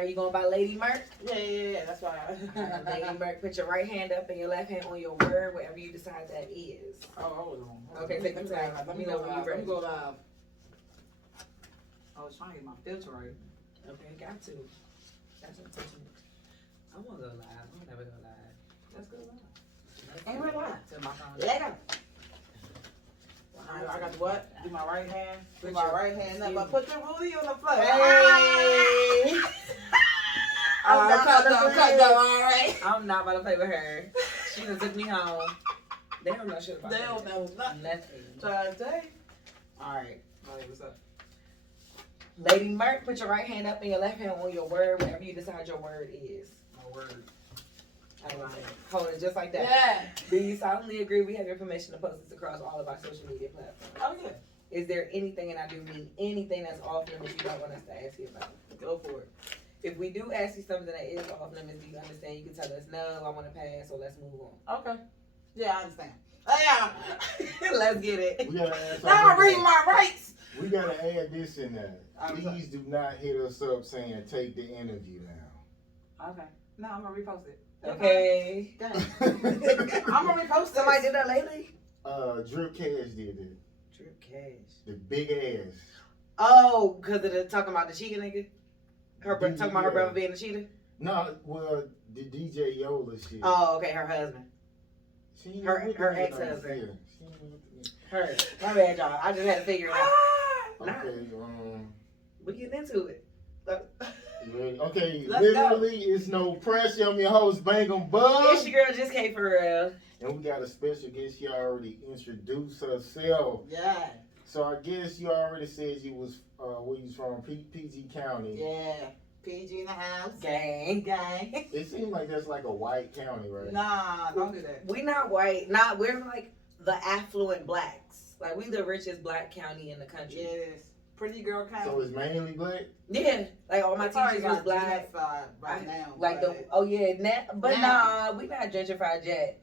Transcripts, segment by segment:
right, you going by Lady Murk? Yeah, that's right. Lady Murk, put your right hand up and your left hand on your word, whatever you decide that is. Oh, hold on. Okay, take the time. Let me know when you're ready. Let me go live. I was trying to get my filter right. Okay, got to. That's unfortunate. I want to go live. I'm never go live. Let's go live. Ain't real live. To my phone. Let go. I got the what? Do my right hand. Do my right hand up. I put the ruler on the floor. Hey! I'm cut though, all right? I'm not about to play with her. She done took me home. They don't know shit about They don't know nothing. Try to tell you. All right. What's up? Lady Murk, put your right hand up and your left hand on your word, whatever you decide your word is. My word. I like it. Hold it just like that. Yeah. Do you solemnly agree we have your permission to post this across all of our social media platforms? Oh, yeah. Is there anything, and I do mean anything that's off limits you don't want us to ask you about? Go for it. If we do ask you something that is off limits, do you understand? You can tell us, no, I want to pass, so let's move on. Okay. Yeah, I understand. Yeah. Let's get it. We gotta add Now I'm reading my rights. We gotta add this in there. Please do not hit us up saying take the interview now. Okay. No, I'm gonna repost it. Okay. I'm gonna repost it. Somebody did that lately? Drip Cash did it. Drip Cash. The big ass. Oh, because of the talking about the cheating nigga? Talking about her brother being a cheater? No, well, the DJ Yola shit. Oh, okay, her husband. Her ex-husband. Yeah. Her. My bad, y'all. I just had to figure it out. Okay, We getting into it. Okay, Let's literally, it's no pressure. I'm your host, Bangem Bugg. It's your girl, just came for real. And we got a special guest. She already introduced herself. Yeah. So I guess you already said you was, where you was from, PG County. Yeah. PG in the house. Gang. Gang. It seems like that's like a white county, right? Nah, don't do that. We not white. We're like the affluent blacks. Like, we the richest black county in the country. Yes. Pretty girl county. So it's mainly black? Yeah. Like, all my teachers was black. Right now. Like, but nah, we not gentrified yet.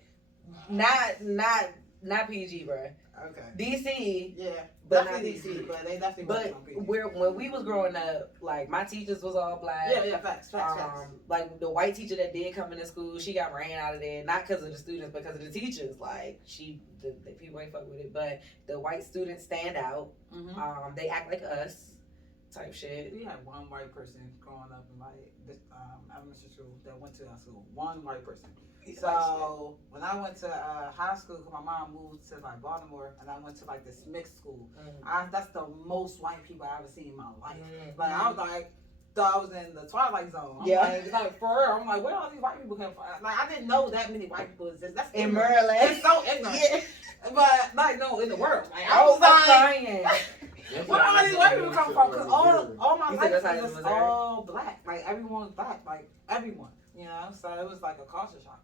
Not PG, bro. Okay. DC. Yeah. But Definitely not DC, but they definitely But when we was growing up, like, my teachers was all black. Yeah, facts. Like, the white teacher that did come into school, she got ran out of there, not because of the students, but because of the teachers. Like, the people ain't fuck with it, but the white students stand out. Mm-hmm. They act like us, type shit. We had one white person growing up in like this elementary school that went to our school. One white person. So when I went to high school, cause my mom moved to like Baltimore, and I went to like this mixed school. That's the most white people I ever seen in my life. Like I was like, thought I was in the Twilight Zone. Like for real. I'm like, where all these white people come from? Like I didn't know that many white people exist. That's in Maryland. It's so ignorant. Yeah. But like no, in the world. Like I was like, crying. Where all these white people come from? Cause all my life was just all black. Like everyone's black. Like everyone. You know. So it was like a culture shock.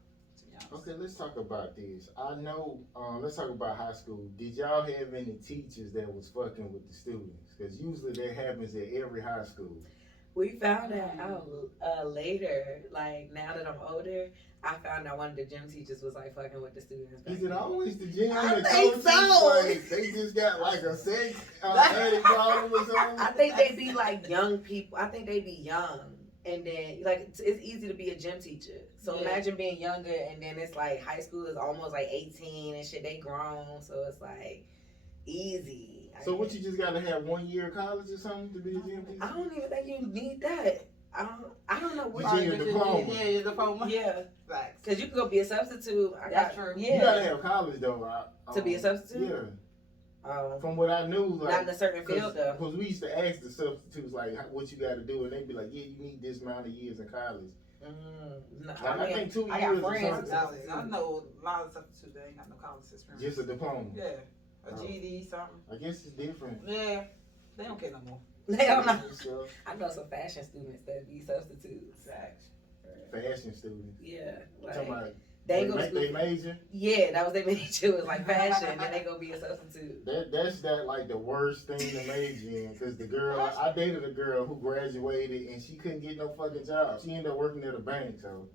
Okay, let's talk about this. I know, let's talk about high school. Did y'all have any teachers that was fucking with the students? Because usually that happens at every high school. We found that out later. Like, now that I'm older, I found out one of the gym teachers was, like, fucking with the students. Is it always the gym? I think so. Like, they just got, like, a sex addict problem or something? I think they be, like, young people. I think they be young. And then, like, it's easy to be a gym teacher. So imagine being younger, and then it's like high school is almost like 18 and shit. They grown, so it's like easy. So what, you just gotta have 1 year of college or something to be a gym teacher? I don't even think you need that. I don't know what you need. Diploma. Yeah, your diploma. Yeah, facts. Because you could go be a substitute. That's true. Yeah, you gotta have college though. To be a substitute. Yeah. From what I knew, like, not in a certain field though. Because we used to ask the substitutes like what you got to do, and they'd be like, "Yeah, you need this amount of years in college." No, I think 2 years. I got friends. I know a lot of substitutes that ain't got no college experience. Just a diploma. Yeah, a GED something. I guess it's different. Yeah, they don't care no more. They don't know. I know some fashion students that be substitutes. Fashion students. Yeah, like, talking about they major. Yeah, that was their major. It was like fashion, and they go be a substitute. That's like the worst thing to major in, because the girl I dated a girl who graduated and she couldn't get no fucking job. She ended up working at a bank. So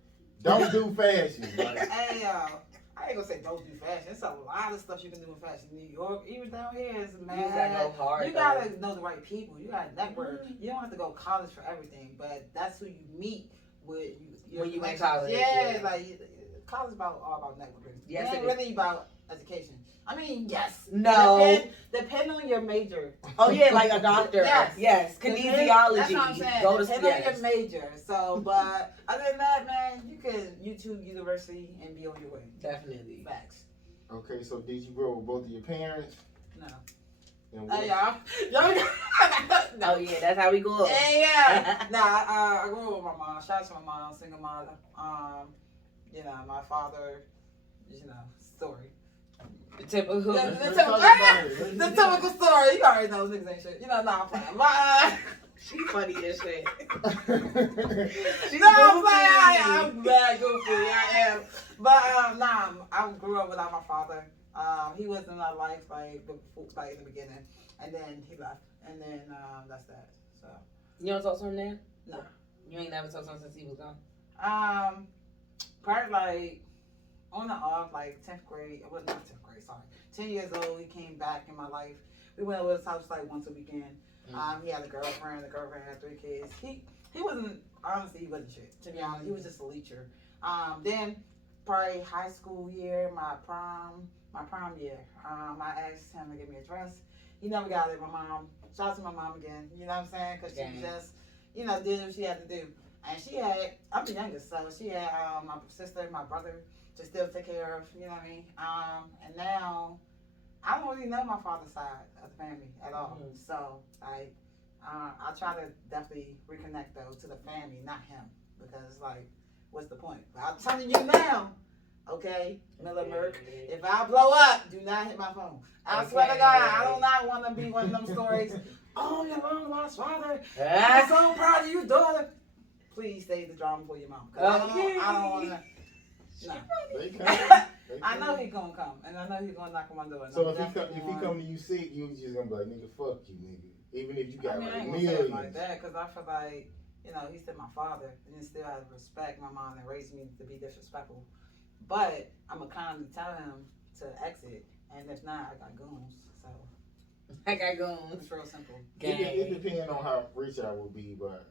don't do fashion. Like, hey y'all, I ain't gonna say don't do fashion. It's a lot of stuff you can do in fashion. New York, even down here, is You just gotta mad. go hard. You gotta know the right people. You gotta network. You don't have to go to college for everything, but that's who you meet with. When you in connections. college, Yeah, yeah. like college about all about networking. Yes, it ain't it is. really about education. I mean, yes. No. Depend on your major. Oh yeah, like a doctor. Yes. Kinesiology. That's what I'm saying. Go to Depend on your major. So, but other than that, man, you can YouTube University and be on your way. Definitely. Facts. Okay, so did you grow with both of your parents? No. And Hey, what- y'all. Oh yeah, that's how we go. Yeah. Nah, I grew up with my mom. Shout out to my mom, single mother. You know, my father, you know, story. The typical. The Let's talk about it. the typical story. You already know niggas ain't shit. You know, nah, I'm playing. She funny as shit. She's No, I'm goofy. playing. I'm bad goofy. I am. But nah, I grew up without my father. He was in my life like in the beginning, and then he left, and then that's that. So You don't talk to him now? no. You ain't never talked to him since he was gone? Probably like on and off, like 10th grade. Well, not 10th grade, sorry. 10 years old, he came back in my life. We went over his house like once a weekend. He had a girlfriend. The girlfriend had 3 kids. He wasn't, honestly, he wasn't shit, to be honest. He was just a leecher. Then probably high school year, my prom year, I asked him to give me a dress. He never got it. My mom, shout out to my mom again, you know what I'm saying? Because she just, you know, did what she had to do. And she had, I'm the youngest, so she had my sister and my brother to still take care of, you know what I mean? And now, I don't really know my father's side of the family at all. So, like, I try to definitely reconnect, though, to the family, not him. Because, like, what's the point? But I'm telling you now, okay, Miller Murk, if I blow up, do not hit my phone. I swear to God, I do not want to be one of them stories. Oh, your long lost father. I'm so proud of you, daughter. Please save the drama for your mom. I don't want to. Nah. They come. I know he's gonna come, and I know he's gonna knock on my door. So if he come to you sick, you just gonna be like, nigga, fuck you, nigga. Even if you got I like ain't gonna say millions. it like that, because I feel like, you know, he's still my father, and he still has respect my mom and raised me to be disrespectful. But I'm gonna kindly tell him to exit, and if not, I got goons. So I got goons. it's real simple. It depends on how rich I would be, but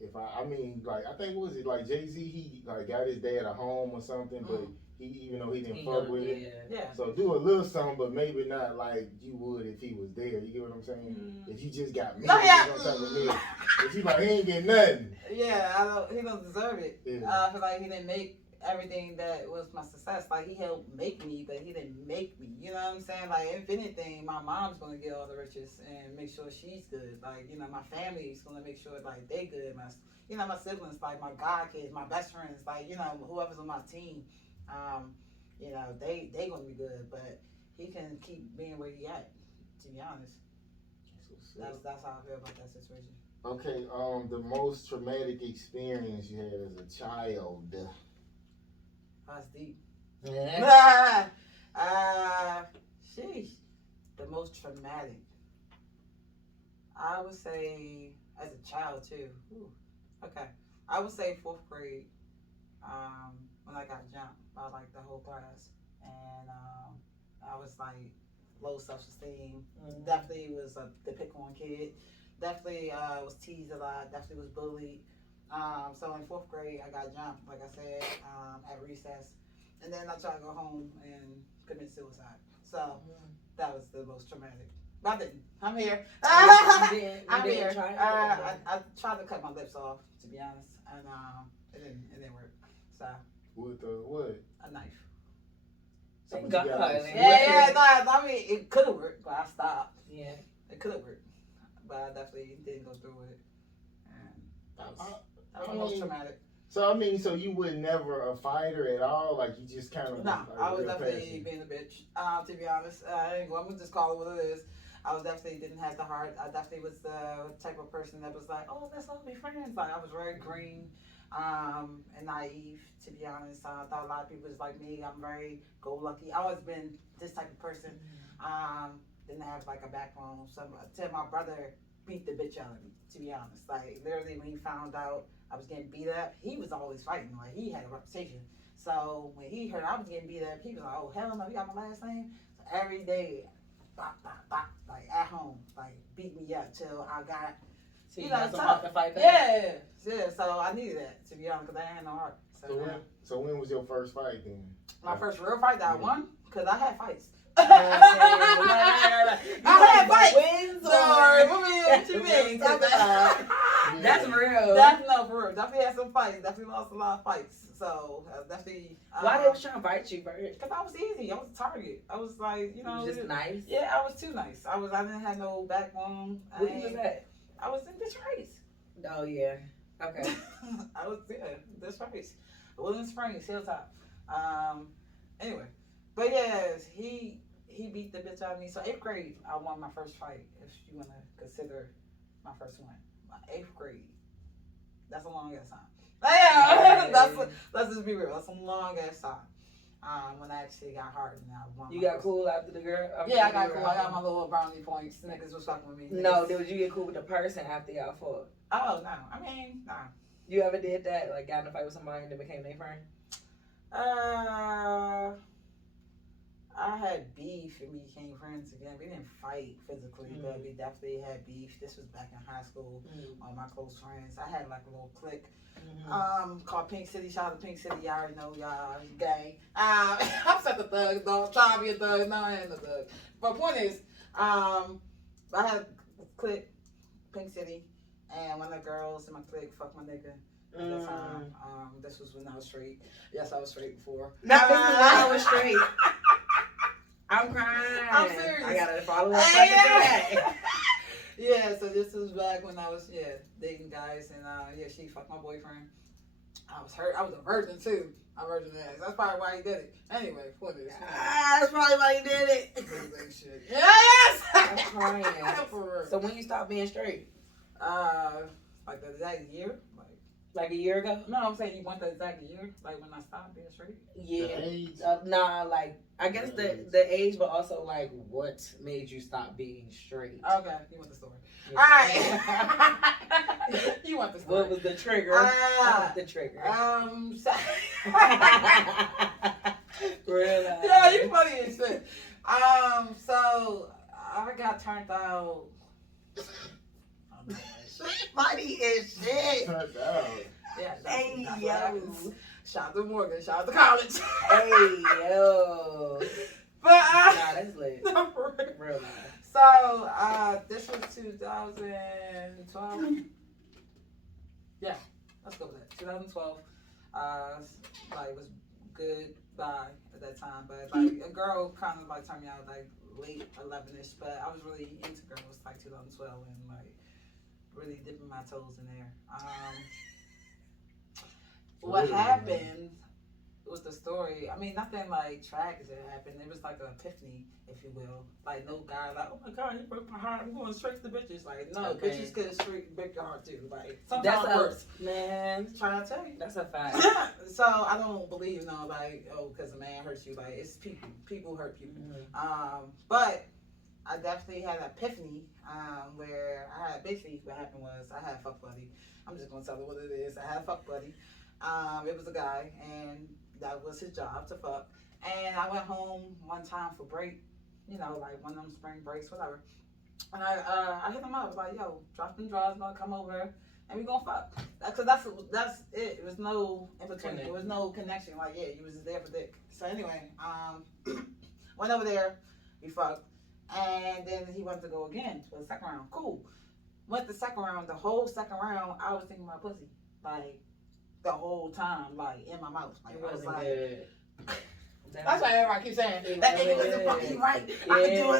if I mean, like I think what was it like Jay-Z? He like got his dad a home or something, but he even though he didn't fuck with it. Yeah. So do a little something, but maybe not like you would if he was there. You get what I'm saying? If you just got millions on top of millions, if you like he ain't get nothing. Yeah, he don't deserve it. Yeah. I feel like he didn't make everything that was my success. Like he helped make me, but he didn't make me. You know what I'm saying? Like if anything, my mom's gonna get all the riches and make sure she's good. Like, you know, my family's gonna make sure like they good. My siblings, like my god kids, my best friends, like, you know, whoever's on my team, you know, they gonna be good. But he can keep being where he at. To be honest, that's how I feel about that situation. Okay, the most traumatic experience you had as a child. That's deep. Yeah. Sheesh. The most traumatic. I would say, as a child too. Ooh. Okay. I would say 4th grade. When I got jumped by like the whole class, and I was like low self-esteem. Definitely was the pick on kid. Definitely was teased a lot. Definitely was bullied. So in 4th grade, I got jumped, like I said, at recess. And then I tried to go home and commit suicide. So that was the most traumatic. But I didn't. I'm here. I'm here. I tried to cut my lips off, to be honest. And it didn't work. So. With what? A knife. Thank God. I mean, it could have worked, but I stopped. Yeah. It could have worked. But I definitely didn't go through with it. And that was the most traumatic. So I mean, so you were never a fighter at all? Like you just kind of. No, I was definitely being a bitch. To be honest, I'm gonna just call it what it is. I was definitely didn't have the heart. I definitely was the type of person that was like, oh, let's all be friends. Like I was very green, and naive. To be honest, I thought a lot of people was like me. I'm very go-lucky. I always been this type of person. Didn't have like a backbone. So my brother beat the bitch out of me. To be honest, like literally when he found out I was getting beat up, he was always fighting. Like he had a reputation. So when he heard I was getting beat up, he was like, "Oh hell no, you got my last name." So every day, bop, bop, bop, like at home, like beat me up till I got, So you got know, some tough. heart to fight back? Yeah. So I needed that, to be honest, because I ain't no heart. So when was your first fight then? My first real fight that I won, because I had fights. I had fights. Wins Sorry, what you mean? That's real. No, for real. Definitely had some fights. Definitely lost a lot of fights. So definitely. Why they was trying to fight you, Bert? Because I was easy. I was a target. I was like, you know, just nice. Yeah, I was too nice. I didn't have no backbone. Where you was at? I was in Detroit. Oh yeah. Okay. I was Detroit. Woodland Springs, Hilltop. Anyway, but yes, he beat the bitch out of me. So 8th grade, I won my first fight. If you wanna consider my first one, my 8th grade. That's a long ass time. Yeah, let's just be real. That's a long ass time. When I actually got hard and I won. You got cool after the girl? Yeah, I got cool. I got my little brownie points. Niggas was fucking with me. No, did you get cool with the person after y'all fought? Oh no, I mean nah. You ever did that? Like got in a fight with somebody and then became their friend? I had beef and we became friends again. We didn't fight physically, but we definitely had beef. This was back in high school. All my close friends. I had like a little clique. Called Pink City. Shout out to Pink City. Y'all already know y'all gang. I'm such a thug, though. Trying to be a thug. No, I ain't a thug. But point is, I had a clique, Pink City, and one of the girls in my clique fucked my nigga. At the time. This was when I was straight. Yes, I was straight before. No, this is when I was straight. I'm crying. I'm serious. I gotta follow up fucking that. Yeah, so this was back when I was dating guys, and she fucked my boyfriend. I was hurt. I was a virgin too. A virgin ass. That's probably why he did it. Anyway, for this. That's probably why he did it. Shit. Yes. I'm crying. So when you stopped being straight? Like the exact year. Like a year ago? No, I'm saying you want the exact year, like when I stopped being straight. Yeah. Nah, like I guess the age, but also like what made you stop being straight? Okay, you want the story. Yeah. All right. You want the story. What was the trigger? I want the trigger. Really? Yeah, you funny as shit. So I got turned out. Funny as shit. Turned out. Yeah. Hey yo. Shout out to Morgan. Shout out to college. Hey yo. But nah, that's lit. Real nice. So this was 2012. Yeah, let's go with that. 2012. Like was good by at that time, but like a girl kind of like turned me out like late 11ish, but I was really into girls like 2012 and like really dipping my toes in there. What happened was the story. I mean, nothing like tragic that happened. It was like an epiphany, if you will. Like no guy like, oh my god, you broke my heart. I'm going straight to bitches. Like no, bitches could straight break your heart too. Like sometimes worse. Man, trying to tell you. That's a fact. So I don't believe like because a man hurts you. Like it's people. People hurt people. But I definitely had an epiphany where I had basically what happened was I had a fuck buddy. I'm just gonna tell you what it is. I had a fuck buddy. It was a guy, and that was his job to fuck. And I went home one time for break, you know, like one of them spring breaks, whatever. And I hit him up. I was like, yo, drop them drawers, gonna come over, and we gonna fuck. Cause that's it. It was no in between. There was no connection. Like yeah, you was just there for dick. So anyway, went over there, we fucked. And then he wanted to go again for the second round. Cool. Went the second round. The whole second round, I was thinking about pussy. Like, the whole time, like, in my mouth. Like, I was like... Good. That's why everybody keeps saying, that nigga wasn't fucking right. Yeah. I could do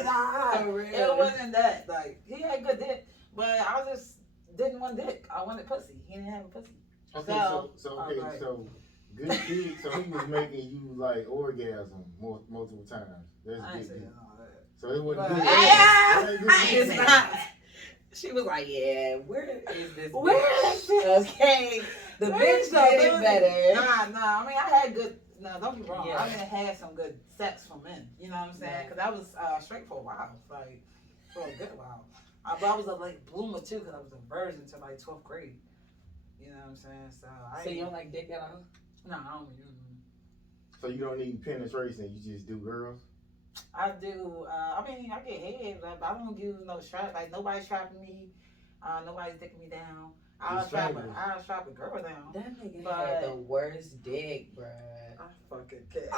it. It wasn't that. Like, he had good dick. But I just didn't want dick. I wanted pussy. He didn't have a pussy. Okay, so good dick. So he was making you, like, orgasm multiple times. That's good dick. So it wasn't good. It's not. She was like, yeah, where is this bitch? Okay. The bitch did it better. Nah. I mean, I had good, no, don't be wrong. Yeah. I mean, I had some good sex from men. You know what I'm saying? Because I was straight for a while. Like, for a good while. But I was a late bloomer, too, because I was a virgin until like 12th grade. You know what I'm saying? So you don't like dick at all? No, I don't. So you don't need penetration. You just do girls. I do. I mean, I get head, but I don't do no strap. Like nobody's strapping me. Nobody's dicking me down. I'll strap a girl down. That nigga But- had the worst dick, bruh. I fucking can't.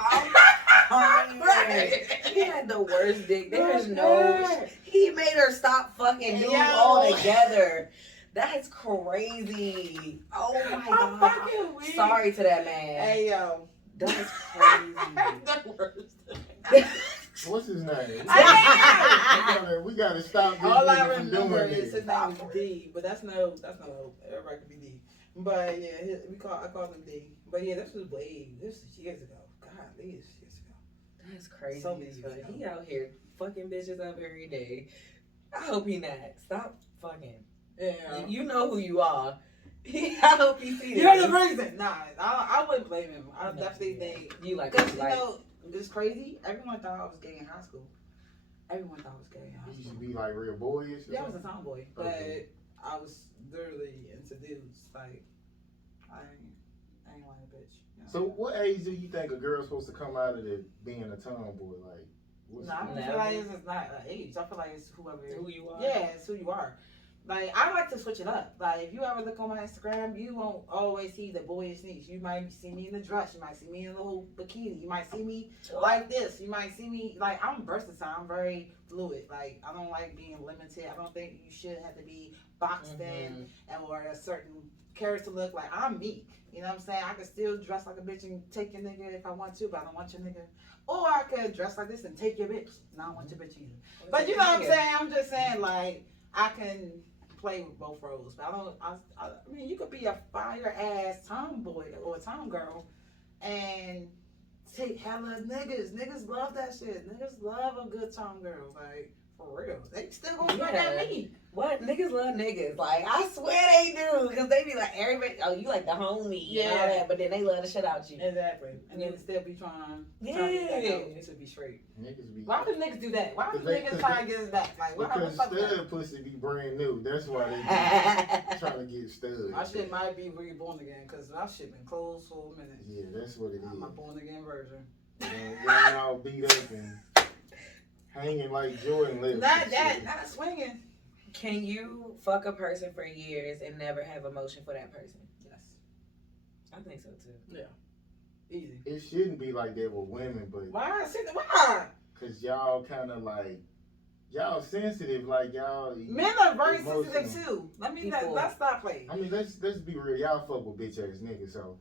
He had the worst dick. There's no. He made her stop fucking dudes altogether. That's crazy. Oh my I'm god. fucking weak. Sorry to that man. Hey yo. That's crazy. The worst. What's his name? I We gotta stop this All I nigga from remember doing is this. his name is D, but that's no hope. Everybody can be D. But yeah, I called him D. But yeah, this was years ago. God, this was years ago. That's crazy. So many as years fuck. ago. He out here fucking bitches up every day. I hope he not. Stop fucking. Yeah. You know who you are. I hope he see You're this. the reason. Nah, I wouldn't blame him. I No, definitely yeah. think. You like Because, like, it's crazy. Everyone thought I was gay in high school. Everyone thought I was gay in high You used to school. be like real boyish. or Yeah, I was a something? tomboy. But Okay. I was literally into dudes. Like, I ain't like a bitch. You know? So what age do you think a girl's supposed to come out of the being a tomboy? Like, what's No, I don't Never. feel like it's not an age. I feel like it's whoever. who you are. Yeah, it's who you are. Like, I like to switch it up. Like, if you ever look on my Instagram, you won't always see the boyish niche. You might see me in the dress. You might see me in a little bikini. You might see me like this. You might see me, like, I'm versatile. I'm very fluid. Like, I don't like being limited. I don't think you should have to be boxed in or a certain character look. Like, I'm me. You know what I'm saying? I can still dress like a bitch and take your nigga if I want to, but I don't want your nigga. Or I could dress like this and take your bitch. And I don't want your bitch either. But you know what I'm saying? I'm just saying, like, I can play with both roles. But I mean, you could be a fire ass tomboy or a tomgirl and take hella niggas. Niggas love that shit. Niggas love a good tomgirl. Like, for real. They still gonna look at me. What? Niggas love niggas. Like, I swear they do. Because they be like, everybody, oh, you like the homie and all Yeah. that. But then they love the shit out you. Exactly. And then still be trying Yeah. to be straight. Niggas be. Why do niggas do that? Why do They- niggas try to get us back? Like, what the Because fuck that? stud pussy be brand new. That's why they be trying to get stud. My shit might be reborn again because my shit been closed for a minute. Yeah, that's what it is. I'm my born again version. Getting all beat up and hanging like Jordan lips. Not and that, shit. not swinging. Can you fuck a person for years and never have emotion for that person? Yes. I think so too. Easy. It shouldn't be like that with women, but Why? Why? cause y'all kind of like y'all sensitive, like y'all. Men are very emotional. sensitive too. People- Let's stop playing. I mean, let's be real. Y'all fuck with bitch ass niggas, so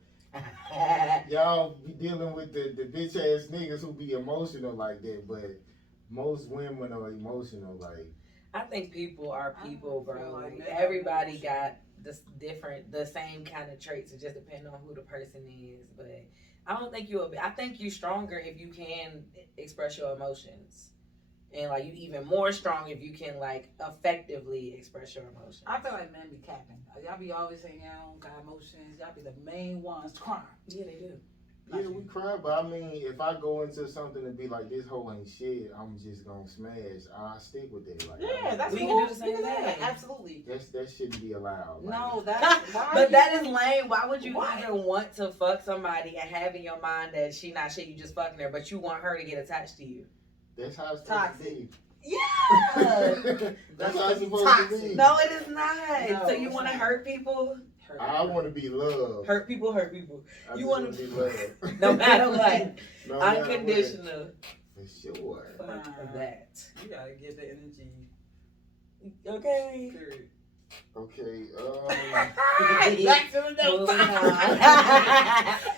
y'all be dealing with the bitch ass niggas who be emotional like that. But most women are emotional, like. I think people are people, I feel bro. like men Everybody are got the same kind of traits. It just depends on who the person is. But I don't think I think you stronger if you can express your emotions. And like you even more strong if you can like effectively express your emotions. I feel like men be capping. Y'all be always saying y'all don't got emotions. Y'all be the main ones crying. Yeah, they do. Yeah, we cry, but I mean, if I go into something to be like, this hoe ain't shit, I'm just gonna smash. I stick with it. Like, Yeah, that's We can cool. do the same We can do that. thing. Absolutely. that shouldn't be allowed. Like, No, that's why. But you- that is lame. Why would you Why? even want to fuck somebody and have in your mind that she not shit, you just fucking her, but you want her to get attached to you? that's how it's supposed to be. Yeah. That's how it's supposed Toxic. to be. No, it is not. No, so you it's want to not. hurt people? I want to be loved. Hurt people, hurt people. I You just wanna- wanna be loved. No matter what. No matter what. Unconditional. For sure. Fuck that. You gotta give the energy. Okay. Period. Okay. Back to the Moving notes. on.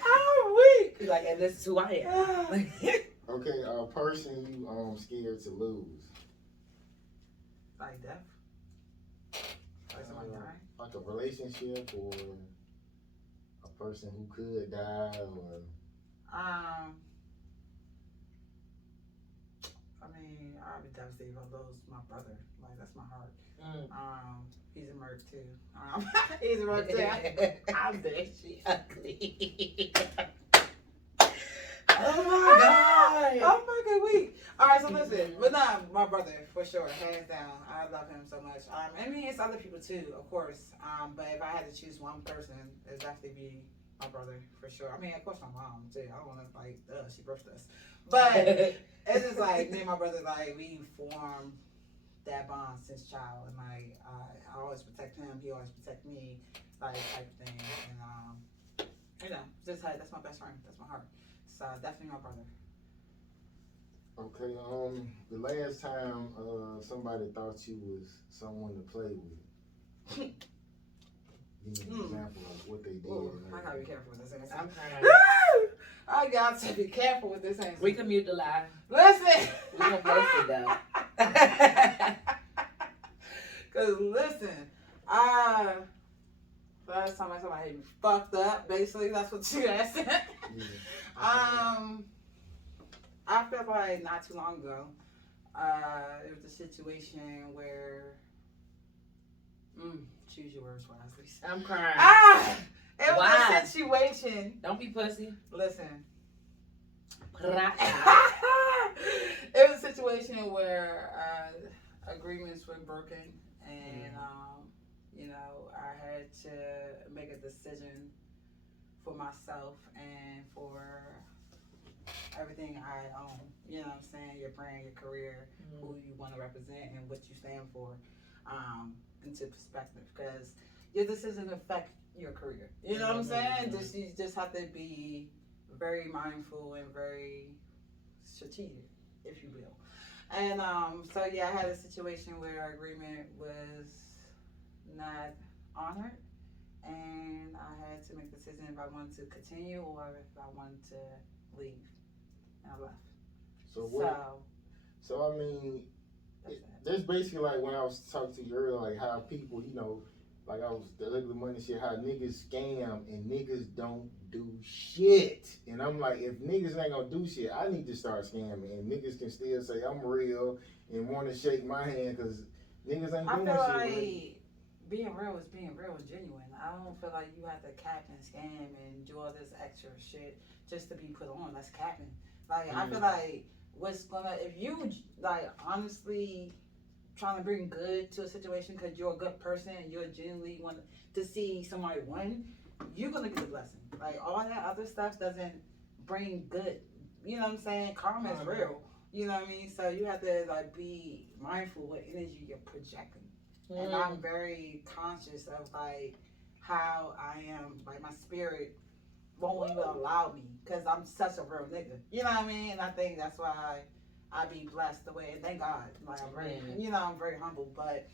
I'm weak. He's like, and this is who I am. Okay. A person you scared to lose. Like death. Like somebody dying. Like a relationship or a person who could die or. I mean, I'd be devastated if I lose my brother. Like, that's my heart. He's a Murk too. He's a Murk too. I'm dead shit. Ugly. Oh my god. I'm fucking weak. Alright, so listen. But nah, my brother, for sure. Hands down. I love him so much. I mean, it's other people too, of course. But if I had to choose one person, it'd definitely be my brother for sure. I mean, of course, my mom too. I don't want to like, she birthed us, but it's just like me and my brother, like we formed that bond since child, and like I always protect him. He always protect me, like type of thing. And just that's my best friend. That's my heart. So definitely my brother. Okay, the last time somebody thought you was someone to play with. Give me an example of what they did. Ooh, I gotta be careful with this answer. I'm crying. I got to be careful with this answer. We can mute the lie. Listen. We gonna post it though. Cause listen, last time I saw my head fucked up. Basically, that's what you asked. I feel like not too long ago, it was a situation where, choose your words wisely. I'm crying. It was Why? a situation. Don't be pussy. Listen. Right. It was a situation where agreements were broken, and I had to make a decision for myself and for everything I own. You know what I'm saying? Your brand, your career, who you want to represent, and what you stand for, into perspective. Because your decision affect your career. You know what I'm saying? You just have to be very mindful and very strategic, if you will. And so yeah, I had a situation where our agreement was not honored, and I had to make a decision if I wanted to continue or if I wanted to leave. And I left. So I mean, that's basically like when I was talking to you earlier, like how people, like I was the ugly money shit, how niggas scam and niggas don't do shit. And I'm like, if niggas ain't gonna do shit, I need to start scamming. And niggas can still say I'm real and want to shake my hand because niggas ain't doing shit. I feel like being real is genuine. I don't feel like you have to cap and scam and do all this extra shit just to be put on. That's capping. Like, I feel like if you, like, honestly trying to bring good to a situation because you're a good person and you're genuinely want to see somebody win, you're going to get a blessing. Like, all that other stuff doesn't bring good. You know what I'm saying? Karma is real. You know what I mean? So you have to, like, be mindful what energy you're projecting. And I'm very conscious of, like, how I am, like, my spirit won't even allow me because I'm such a real nigga. You know what I mean? And I think that's why I be blessed the way, and thank God. Like, I'm very, I'm very humble, but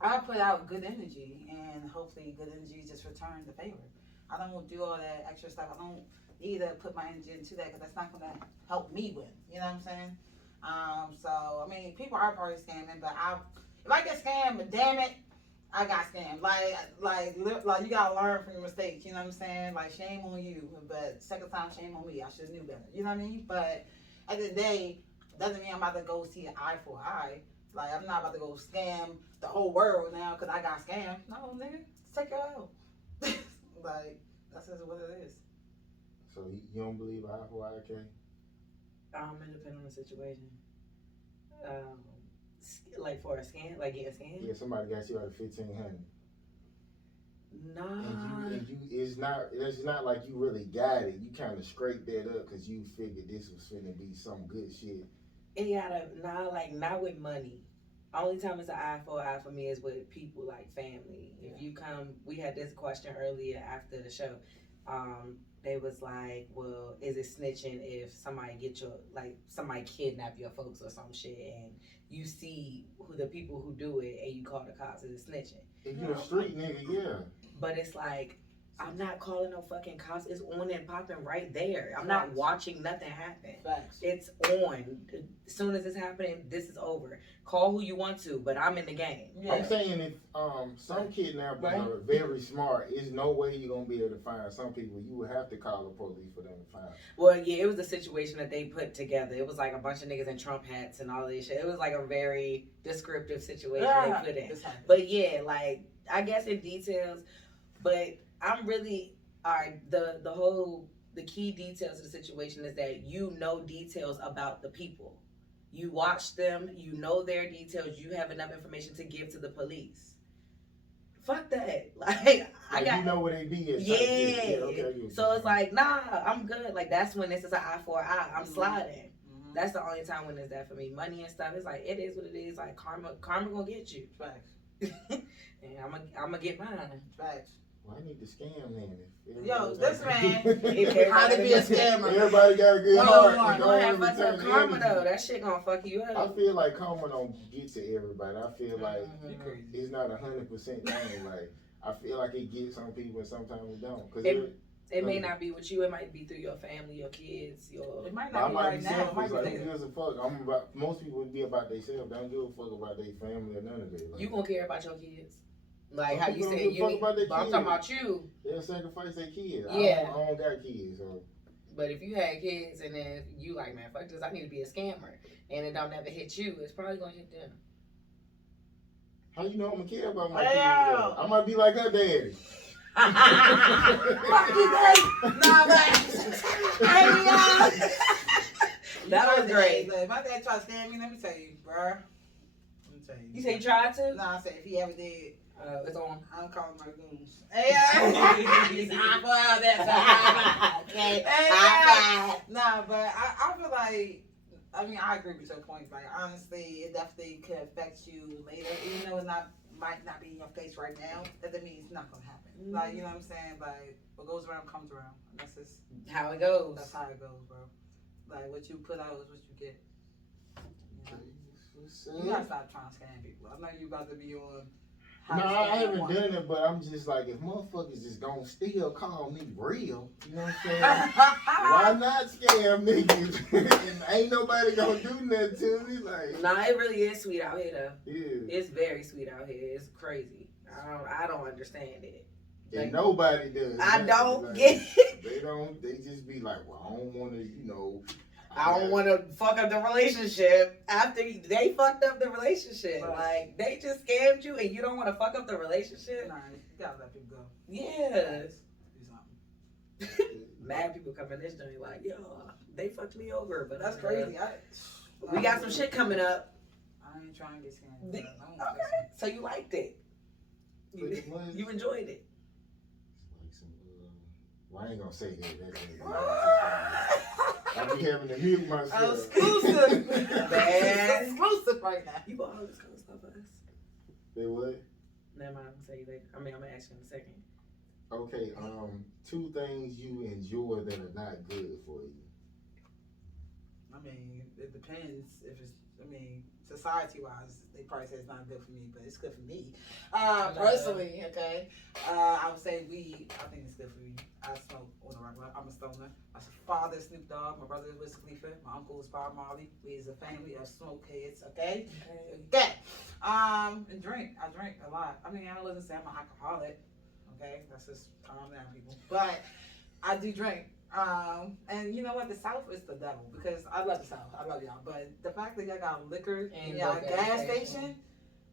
I put out good energy, and hopefully good energy just return the favor. I don't do all that extra stuff. I don't either put my energy into that because that's not going to help me win. You know what I'm saying? So, I mean, people are probably scamming, but if I get scammed, damn it, I got scammed. Like you gotta learn from your mistakes. You know what I'm saying? Like, shame on you, but second time, shame on me. I should have knew better. You know what I mean? But at the end of the day, doesn't mean I'm about to go see an eye for eye. Like, I'm not about to go scam the whole world now because I got scammed. No, nigga, take your L. Like, that's just what it is. So you don't believe eye for eye, okay? It depends on the situation. Like for a scam, like getting scammed. Yeah, somebody got you out of 1,500. Nah. And you, it's not like you really got it. You kind of scraped that up because you figured this was finna be some good shit. It gotta not with money. Only time it's an eye for eye for me is with people like family. Yeah. If you come, we had this question earlier after the show. They was like, well, is it snitching if somebody somebody kidnap your folks or some shit and you see who the people who do it and you call the cops? Is it snitching? If you're a street nigga, yeah. But it's like, I'm not calling no fucking cops. It's on and popping right there. I'm not watching nothing happen. Facts. It's on. As soon as it's happening, this is over. Call who you want to, but I'm in the game. Yeah. I'm saying if some kidnappers are very smart, there's no way you're gonna be able to find some people. You would have to call the police for them to find. Well, yeah, it was a situation that they put together. It was like a bunch of niggas in Trump hats and all this shit. It was like a very descriptive situation they put in. But yeah, like, I guess in details, but I'm really the key details of the situation is that you know details about the people. You watch them, you know their details, you have enough information to give to the police. fuck that. Like I got, you know where they be at. yeah. Okay, So it's like, nah, I'm good. Like that's when this is an eye for an eye. I'm sliding. Mm-hmm. That's the only time when it's that for me. Money and stuff. It's like it is what it is. Like karma gonna get you. Facts. And I'm gonna get mine. Facts. Well, I need to scam then. Yo, this man, How to be a scammer. Everybody got a good No, heart. no, You gonna have fucked up return karma energy. though. That shit gonna fuck you I up. feel like karma don't get to everybody. I feel like You crazy. it's not 100% thing. Like I feel like it gets some people and sometimes it don't. Cause It may not be with you. It might be through your family, your kids, your. It might I not be might right be now. It selfish. might be Like who later. gives a fuck? Most people would be about themselves. They don't give a fuck about their family or none of it. Like, You gonna care about your kids? Like Some how you people said don't give a you fuck need, about their but I'm kids. talking about you. They'll sacrifice their kids. Yeah. I don't got kids, so. But if you had kids and then you like, man, fuck this, I need to be a scammer, and it don't never hit you, it's probably gonna hit them. How you know I'm gonna care about my Yeah. kids? Though? I might be like her daddy. Fuck you, Dave. Nah, man. That was great. Look, my dad tried to scam me. Let me tell you, bruh. Let me tell you. You say you tried to? Nah, I said if he ever did, It's on. I'm calling my goons. Hey, I feel that. Okay. Hey, nah, but I feel like, I mean, I agree with your point. Like, honestly, it definitely could affect you later, even though it might not be in your face right now. That doesn't mean it's not gonna happen. Like, you know what I'm saying? Like, what goes around comes around. And that's just How it goes. That's how it goes, bro. Like, what you put out is what you get. You gotta stop trying to scam people. I know you about to be on. No, I haven't done it, but I'm just like, if motherfuckers is gonna still call me real, you know what I'm saying? Why not scam niggas? And ain't nobody gonna do nothing to me. Like, Nah, it really is sweet out here though. yeah. It's very sweet out here. It's crazy. I don't understand it. And nobody does. I that. don't Like, get it. They don't. They just be like, well, I don't want to, you know. I don't want to fuck up the relationship after they fucked up the relationship. Right. Like they just scammed you, and you don't want to fuck up the relationship. Nah, you gotta let people go. Yeah. Do something. Mad people come in this joint like, yo, they fucked me over, but That's crazy. We got some shit coming up. I ain't trying to get scammed. The- I don't Okay, so you liked it. You enjoyed it. Like some, well, I ain't gonna say that. I be having to mute myself. Exclusive. Man. Exclusive right now. You bought all this kind of stuff for us. They what? Never mind. I'm gonna say you later. I mean, I'm gonna ask you in a second. Okay, 2 things you enjoy that are not good for you. I mean, it depends if it's. I mean, society-wise, they probably say it's not good for me, but it's good for me. Personally, okay. I would say weed. I think it's good for me. I smoke on the regular. I'm a stoner. My father is Snoop Dogg. My brother is Wiz Khalifa. My uncle is Bob Marley. We is a family of smoke heads. Okay. Okay. And drink. I drink a lot. I mean, I don't say I'm an alcoholic. Okay, that's just calm down, people. But I do drink. And you know what? The South is the devil because I love the South. I love y'all. But the fact that y'all got liquor in y'all gas station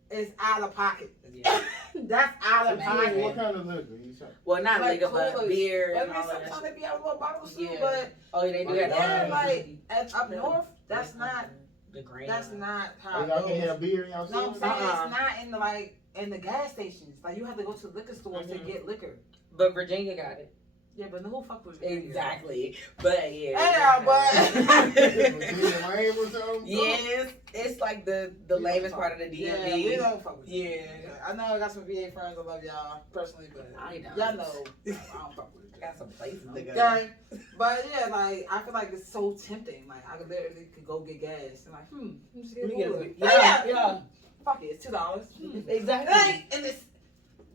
is out of pocket. Yeah. That's out of pocket. What kind of liquor you talking? Well, not Like liquor, but coolers. beer I and mean, all that. sometimes they be out little bottles too, Yeah. but Oh, they do Like that. wine. up north, that's not the grain. how it Y'all can goes. have beer in y'all No, I'm stores? saying it's not in the in the gas stations. Like you have to go to liquor stores to get liquor. But Virginia got it. Yeah, but who fuck with Virginia? Exactly. But yeah. Yeah, but Virginia lame or something? yes, it's like the lamest part of the DMV. yeah, we don't fuck with you. Yeah. I know I got some VA friends. I love y'all personally, but I know. y'all know I don't fuck with you. Got some places to go. Okay, but yeah, like I feel like it's so tempting. Like I could literally go get gas and like, just get Let me get a Uber. bit- yeah. Fuck it, it's $2. Exactly. Hey, and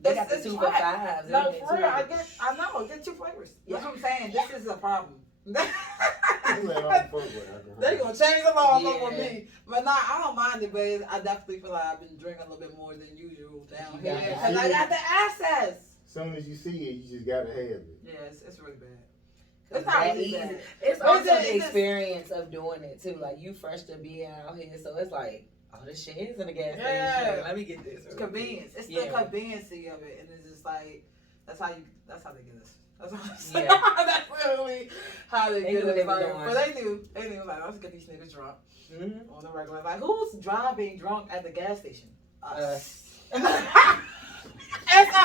They got the it's 2 for flat. $5s. No, They for get real, two. I know, get 2 flavors. That's what I'm saying. This is a problem. You let all fuck with alcohol. They gonna change the law Yeah. over me. But nah, I don't mind it, but I definitely feel like I've been drinking a little bit more than usual down You here. got it. Because I got the access. As soon as you see it, you just gotta have it. Yeah, it's really bad. It's It's not that really easy. bad. It's But also it's the just- experience of doing it too. Like you fresh to being out here, so it's like, oh, this shit is in the gas Yeah. station. Let me get this. It's convenience. It's the Yeah. conveniency of it, and it's just like that's how they get us. That's what I'm saying. Yeah. That's literally how they They get knew what us. they was Like, doing. but they knew like let's get these niggas drunk Mm-hmm. on the regular. Like who's driving drunk at the gas station? Us. It's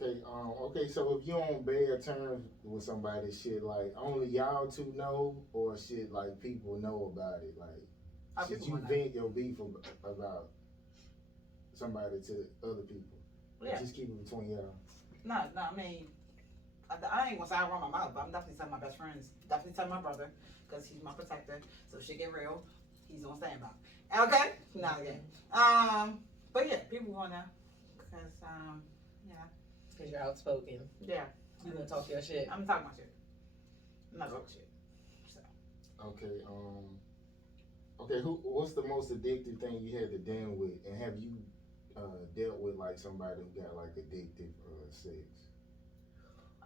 Okay. So if you on bad terms with somebody, shit, like only y'all two know, or shit, like people know about it. Like, should you vent your beef about somebody to other people? Yeah. Just keep it between y'all. No. I mean, I ain't gonna say I run my mouth, but I'm definitely telling my best friends. Definitely telling my brother, because he's my protector. So if shit get real, he's on standby. Okay? Not again. But yeah, people want to, because yeah. Because you're outspoken. Yeah. You gonna talk your shit. I'm talking my shit. I'm not talking shit. So. Okay. Okay. What's the most addictive thing you had to deal with, and have you dealt with like somebody who got like addictive sex?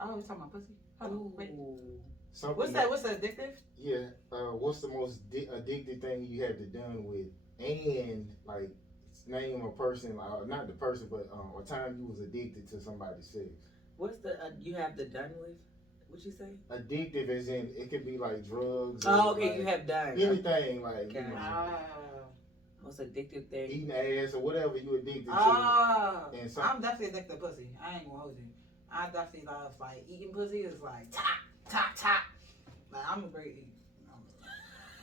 Oh, you talking about pussy? Hold on, wait. Something What's the addictive? Yeah. What's the most addictive thing you had to done with, and like name a person, not the person, but a time you was addicted to somebody's sex. What's the you have the done with? What you say? Addictive as in it could be like drugs. Oh, okay, like you have done anything like okay. Most addictive thing. Eating ass or whatever you addicted to. And I'm definitely addicted to pussy. I ain't gonna hold you. I definitely love like eating pussy. Is like top. Like I'm a great eater.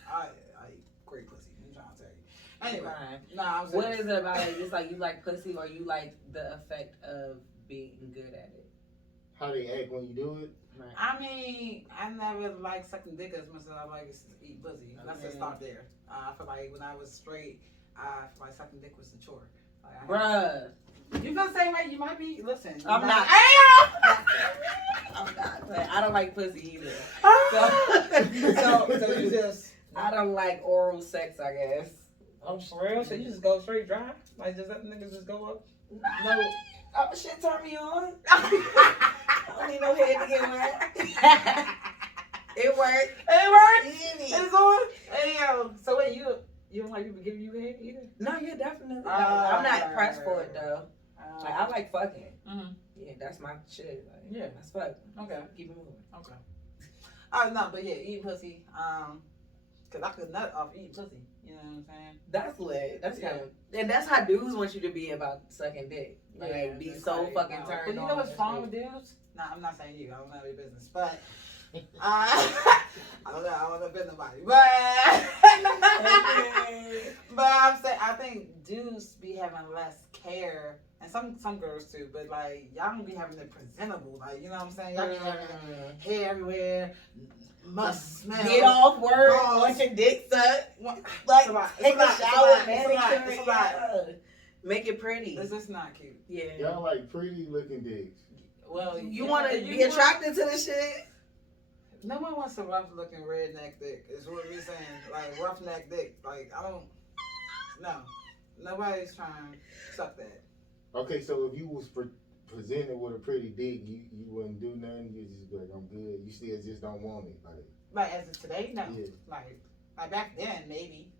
I eat great pussy. I'm trying to tell you. Anyway, I'm what is it about it? It's like you like pussy, or you like the effect of being good at it? How they act when you do it? Right. I mean, I never like sucking dick as much as I like to eat pussy. Let's just start there. I feel like when I was straight, I feel like sucking dick was a chore. Like, Bruh. You feel the same way? You might be. Listen. I'm not. I'm not. But I don't like pussy either. So you just. I don't like oral sex, I guess. Oh, for real? So you just go straight dry? Like, just let niggas just go up? No. Oh, shit turn me on. I don't need no head to get wet. It worked. It's on? Hey, yo. So wait, you don't like people giving you head either? No, yeah, definitely. I'm not pressed for it, though. Like, I like fucking. Mm-hmm. Yeah, that's my shit. Like, yeah. That's fuck. Okay. Keep it moving. Okay. No, but yeah, eating pussy. Cause I could nut off eating pussy. You know what I'm saying? That's lit. That's kind of, and that's how dudes want you to be about sucking dick. Like, be so fucking turned on. But you know what's wrong with dudes? Nah, I'm not saying you. I don't know your business, but I don't know. I don't know about nobody, but I'm saying I think dudes be having less care. And some girls too, but like y'all don't be having it presentable, like you know what I'm saying? Y'all be having hair everywhere, must smell. Get off work, want your dick sucked, like take a shower, manicure, make it pretty. This is not cute. Yeah. Y'all like pretty looking dicks. Well, you want to be attracted to the shit. No one wants a rough looking redneck dick. Is what we're saying. Like rough neck dick. Like I don't. No, nobody's trying to suck that. Okay, so if you was presented with a pretty dick, you wouldn't do nothing. You just be like, I'm good. You still just don't want it, like as of today, no. Yeah. Like back then, maybe.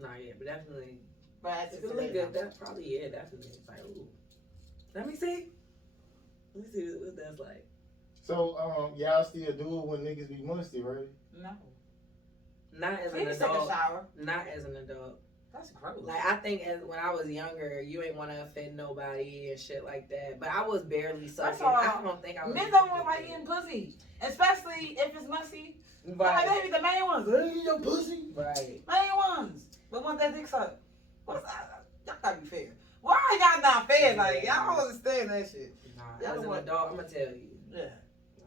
Nah, yeah, but definitely. But as if of it today, look good, that's probably definitely. It's like, ooh. Let me see what that's like. So, y'all still do it when niggas be musty, right? No. Not as an Please adult. take a shower. Not as an adult. That's gross. Like, I think when I was younger, you ain't want to offend nobody and shit like that. But I was barely sucking. I don't think I was. Men don't like eating pussy, especially if it's musty. Right. Like, baby, the main ones. Hey, eat your pussy. Right. Main ones. But want that dick suck. What's that? Y'all gotta be fair. Why y'all not fair? Like, y'all don't understand that shit. Nah, as an adult, I'm going to tell you. Yeah.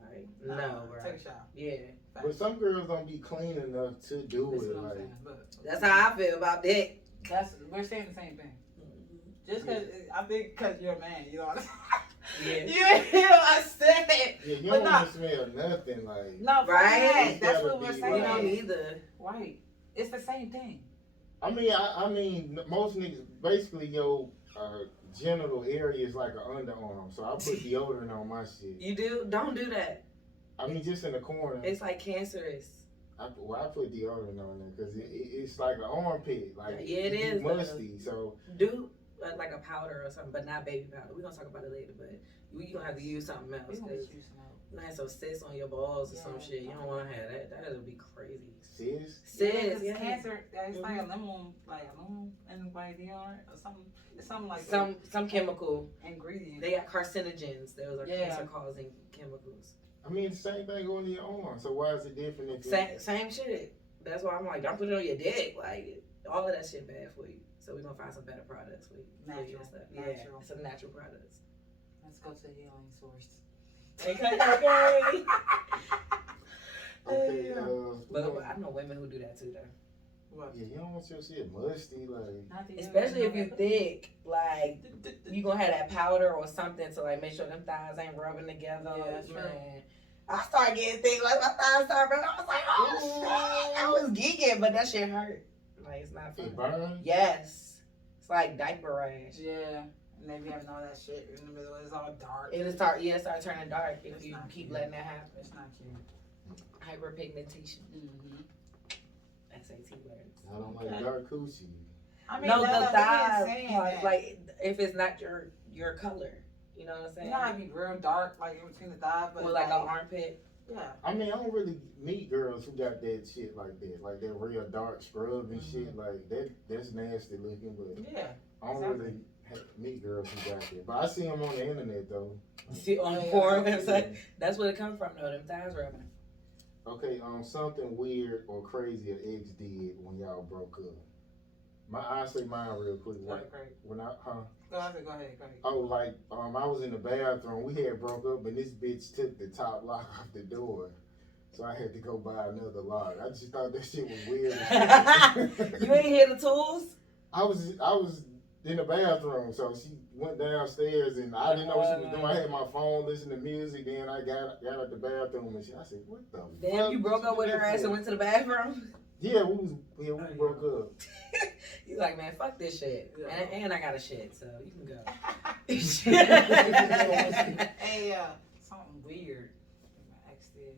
Like, no, bro. Take a shower. Yeah. But some girls don't be clean enough to do it. Like, that's how I feel about that. We're saying the same thing. Just because I think because you're a man, you know what I'm saying? Yeah. You hear what I said? Yeah, you don't want to smell nothing. Like, no, right? That's what we're saying. We don't either. Right. It's the same thing. I mean, most niggas basically your genital area is like an underarm, so I put deodorant on my shit. You do? Don't do that. I mean, just in the corner. It's like cancerous. I put deodorant on there because it's like an armpit. Like, yeah, it is musty. So do like a powder or something, but not baby powder. We're gonna talk about it later, but You gonna have to use something else. We gonna Cause use some else. you gonna have some cysts on your balls or some Yeah. shit. You don't want to have that. That would be crazy. Sis? Cysts, Yeah, cancer. It's like a Mhm. lemon and like deodorant or something. It's something like Some chemical. ingredient. They got carcinogens. Those are Yeah. cancer causing chemicals. I mean, the same thing going to your arm. So why is it different if Same shit. That's why I'm like, don't put it on your dick. Like all of that shit bad for you. So we're gonna find some better products for you. Natural. And stuff. Natural. Yeah, some natural products. Let's go to the healing source. Okay. Okay, But I know women who do that too, though. What? yeah, you don't want your shit musty, like. Not the Especially if you healing thick, like you gonna have that powder or something to like make sure them thighs ain't rubbing together. Yeah, that's true. Man. I started getting thick, like my thighs started rubbing. I was like, oh shit. I was geeking, but that shit hurt. Like it's not It fun. burn? Yes. It's like diaper rash. Yeah. And they be having all that shit in the middle. It's all dark. It'll start turning dark if It's you not keep cute. letting that happen. It's not cute. Hyperpigmentation. Mm-hmm. SAT words. I don't like dark coochie. I mean, No, the that's thighs saying part, that. like if it's not your color, you know what I'm saying? You know how it be real dark, like in between the thighs, but Or like an armpit. yeah. I mean, I don't really meet girls who got that shit like that real dark scrub and shit like that. That's nasty looking, but Yeah. I don't really meet girls who got that. But I see them on the internet though. See on the Yeah. porn website. That's where it come from though. Them thighs rubbing. Okay, something weird or crazy an ex did when y'all broke up. I say mine real quick. When I Go ahead. Oh, like I was in the bathroom. We had broke up, and this bitch took the top lock off the door, so I had to go buy another lock. I just thought that shit was weird. You ain't hear the tools? I was in the bathroom, so she went downstairs, and I didn't know what she was doing. I had my phone listening to music. Then I got out the bathroom, and I said, "What the?" Damn, fuck you broke up with her ass and went to the bathroom? Yeah, we broke up. You like, man, fuck this shit. Yeah. And I got a shit, so you can go. Hey, something weird my ex did.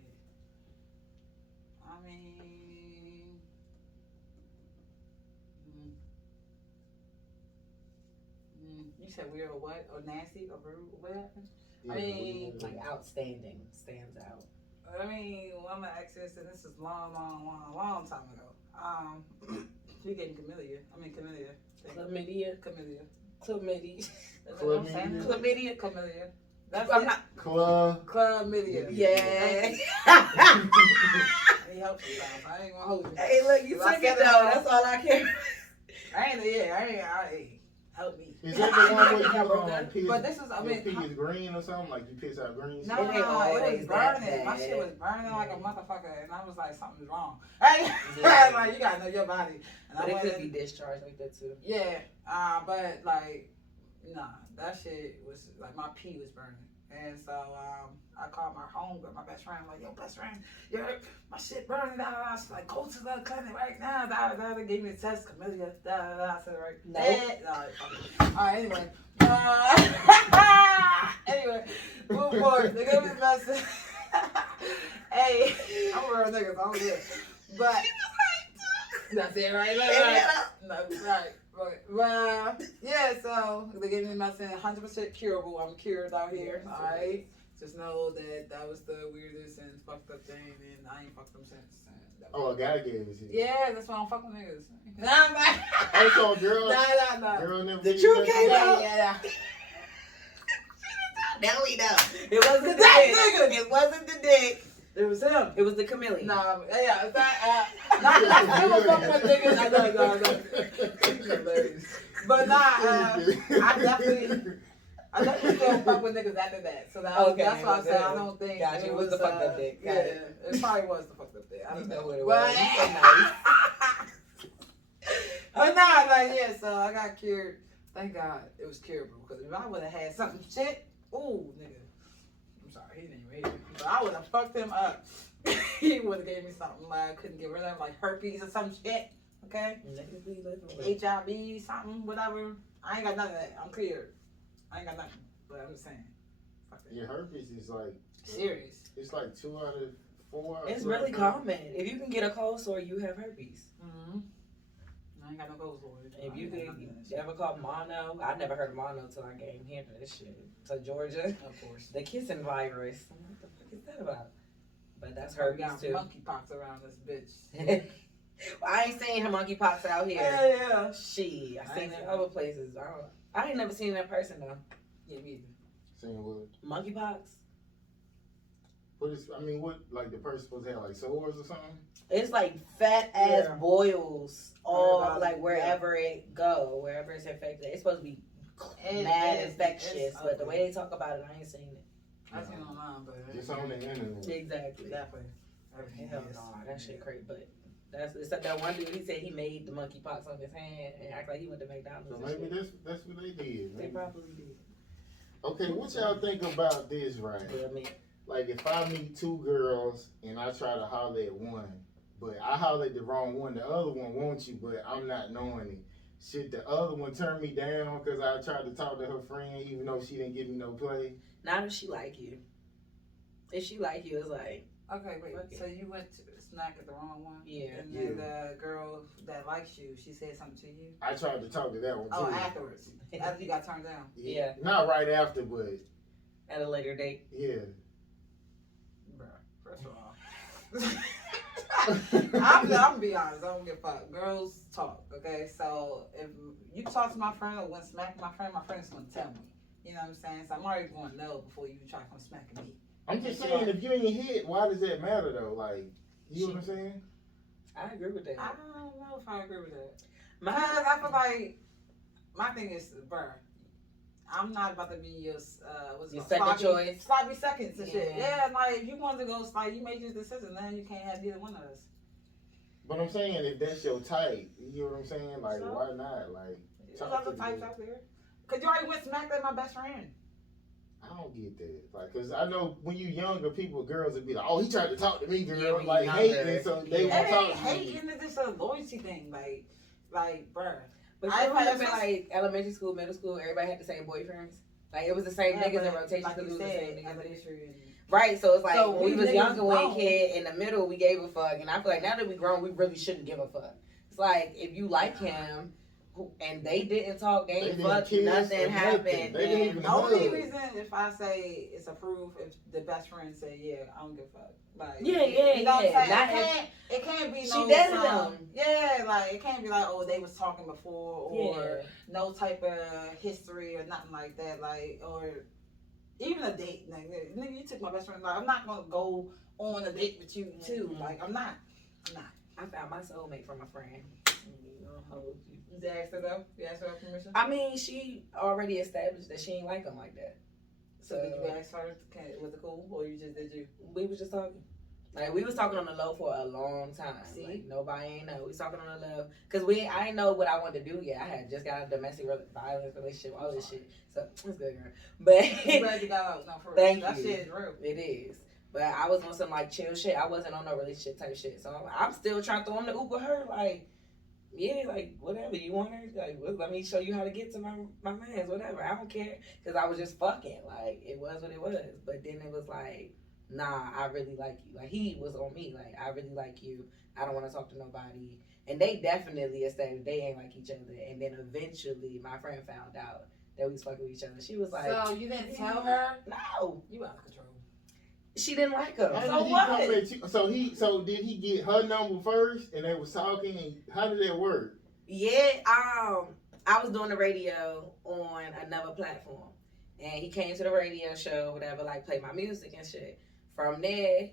I mean, you said weird or what? Or nasty or rude? What happened? Yeah, I mean, Like outstanding, stands out. I mean, one of my exes, and this is long time ago. She getting Camellia. Chlamydia. Chlamydia. Chlamydia. Chlamydia. Camellia. That's I'm it. not. Chlamydia. Yeah. He helps you sometimes. I ain't gonna hold you. Hey, look, you If I took it said though. That's all I care. I ain't. Help me. Is that the one where Y'all broke you up? piss? But this is, I your mean, pee is green or something? Like you piss out green? no, It ain't it always was that burning. My bad. shit was burning like a motherfucker, and I was like, something's wrong. Yeah. Like, you gotta know your body. And But I it went could in- be discharged like that too. Yeah, but like, nah, that shit was like my pee was burning, and so I called my homegirl, my best friend, like, yo, best friend, my shit burning. I was like, go to the clinic right now. They gave me a test, Camellia. I said, right, Nope. all right, anyway. Anyway, move forward. They gave me the medicine. Hey, I'm a real nigga, so I'm good. But that's it, right? Right. Yeah, so they gave me the medicine, 100% curable. I'm cured out here, alright? Just know that was the weirdest and fucked up thing, and I ain't fucked them since. Oh, a guy gave it to you. Yeah, that's why I don't fuck with niggas. Nah, I'm not. Oh, so a girl, Nah. girl never The did truth that? came out. Yeah. Now we know. It wasn't the That dick. nigga. It wasn't the dick. It was him. It was the chameleon. Nah, yeah, not still fucking with niggas. I know. But nah, I definitely still fuck with niggas after that. So that's why I said I don't think Gotcha. It was the fucked up dick. Got it. It probably was the fucked up dick. I You don't know know what it But- was. You so nice. But nah, like, yeah, so I got cured. Thank God it was curable. Because if I would have had something shit, ooh, nigga. I'm sorry, he didn't even hear me. But I would have fucked him up. He would have gave me something like I couldn't get rid of, like herpes or some shit. Okay? HIV, something, whatever. I ain't got none of that. I'm cleared. I ain't got nothing. But I'm just saying. Fuck that. Your herpes is like, Serious. it's like 2 out of 4. It's really common. If you can get a cold sore, you have herpes. Mm-hmm. I ain't got no goals for it. If you could ever call mono, I never heard of mono till I came here to this shit. To Georgia. Of course. The kissing virus. What the fuck is that about? But that's herpes got too. Monkeypox around this bitch. I ain't seen her monkeypox out here. Yeah. She, I seen it in other places. I ain't never seen it in person though. Yeah, me either. Saying what? Monkeypox? What, like the person supposed to have like sores or something? It's like fat ass boils all About it, like wherever it go, wherever it's infected. It's supposed to be mad infectious, but the way they talk about it, I ain't seen it. I seen it online, but Just on the internet. Exactly. Exactly. Everything Hell is. no, that shit crazy. But that's except that one dude. He said he made the monkeypox on his hand and act like he went to McDonald's. So and maybe shit. that's what they did. They probably did. Okay, what y'all think about this, right? But I mean, Like if I meet two girls and I try to holler at one, but I holler at the wrong one, the other one wants you, but I'm not knowing it. Should the other one turn me down because I tried to talk to her friend even though she didn't give me no play? not if she like you. If she like you, it's like, Okay, wait. Okay. So you went to snack at the wrong one? yeah. And then the girl that likes you, she said something to you? I tried to talk to that one too. Oh, afterwards. After you got turned down. Yeah. Not right after, but At a later date. yeah. Bruh, first of all. I'm gonna be honest, I don't give a fuck. Girls talk, okay? So if you talk to my friend or went smack my friend's gonna tell me. You know what I'm saying? So I'm already gonna know before you try to come smacking me. I'm just saying, if you ain't hit, why does that matter though? Like, you know what I'm saying? I agree with that. I don't know if I agree with that. My, Because I feel like my thing is, bruh, I'm not about to be your Your second choice. sloppy seconds and shit. Yeah. Yeah, like if you wanted to go, like you made your decision, then you can't have either one of us. But I'm saying if that's your type, you know what I'm saying? Like, So? why not? Like, There's talk other to types me. out there. Cause you already went smacked at my best friend. I don't get that. Like, cause I know when you younger, girls would be like, "Oh, he tried to talk to me, girl." Yeah, when you like younger. hating, so they Yeah. won't It talk ain't to me. hating, it's just a loyalty thing. Like, bruh. but I you remember just- like elementary school, middle school, everybody had the same boyfriends? Like it was the same niggas in but rotation like because you it was the same said, niggas. elementary and Right, so it's like So when we we was niggas younger, we grown. ain't kid. In the middle, we gave a fuck, and I feel like now that we grown, we really shouldn't give a fuck. It's like if you like him, and they didn't talk, they ain't didn't fuck, kiss or nothing nothing. happened. They didn't then- even the only hug. reason if I say it's approved if the best friend say yeah, I don't give a fuck. Like Yeah, you know what I'm yeah. saying? Not It can't be She no dated some- them. Yeah, like it can't be like oh they was talking before or Yeah. no type of history or nothing like that. Like or even a date. Like nigga, you took my best friend. Like I'm not gonna go on a date with you too. Mhm. Like I'm not. I found my soulmate from a friend. You asked her though? You asked her permission? I mean, she already established that she ain't like him like that. So did you ask her? Was it cool or you just did you? We was just talking. Like we was talking on the low for a long time. See? Like nobody ain't know. We was talking on the low because I didn't know what I wanted to do yet. I had just got a domestic violence relationship, all this shit. So it's good, girl. But I'm glad you got out. No, for real. Thank that you. shit is real. it is. But I was on some like chill shit. I wasn't on no relationship type shit. So I'm still trying to throw him the Uber her. Like, yeah, like whatever you want her. Like, let me show you how to get to my man's. Whatever. I don't care because I was just fucking. Like it was what it was. But then it was like, nah, I really like you. Like he was on me. Like I really like you. I don't want to talk to nobody. And they definitely established they ain't like each other. And then eventually my friend found out that we was fucking with each other. She was like, So you didn't tell her? no, You out of control. she didn't like him. How So did he what? come at you? So did he get her number first and they was talking and how did that work? Yeah, I was doing the radio on another platform, and he came to the radio show, whatever, like play my music and shit. From there,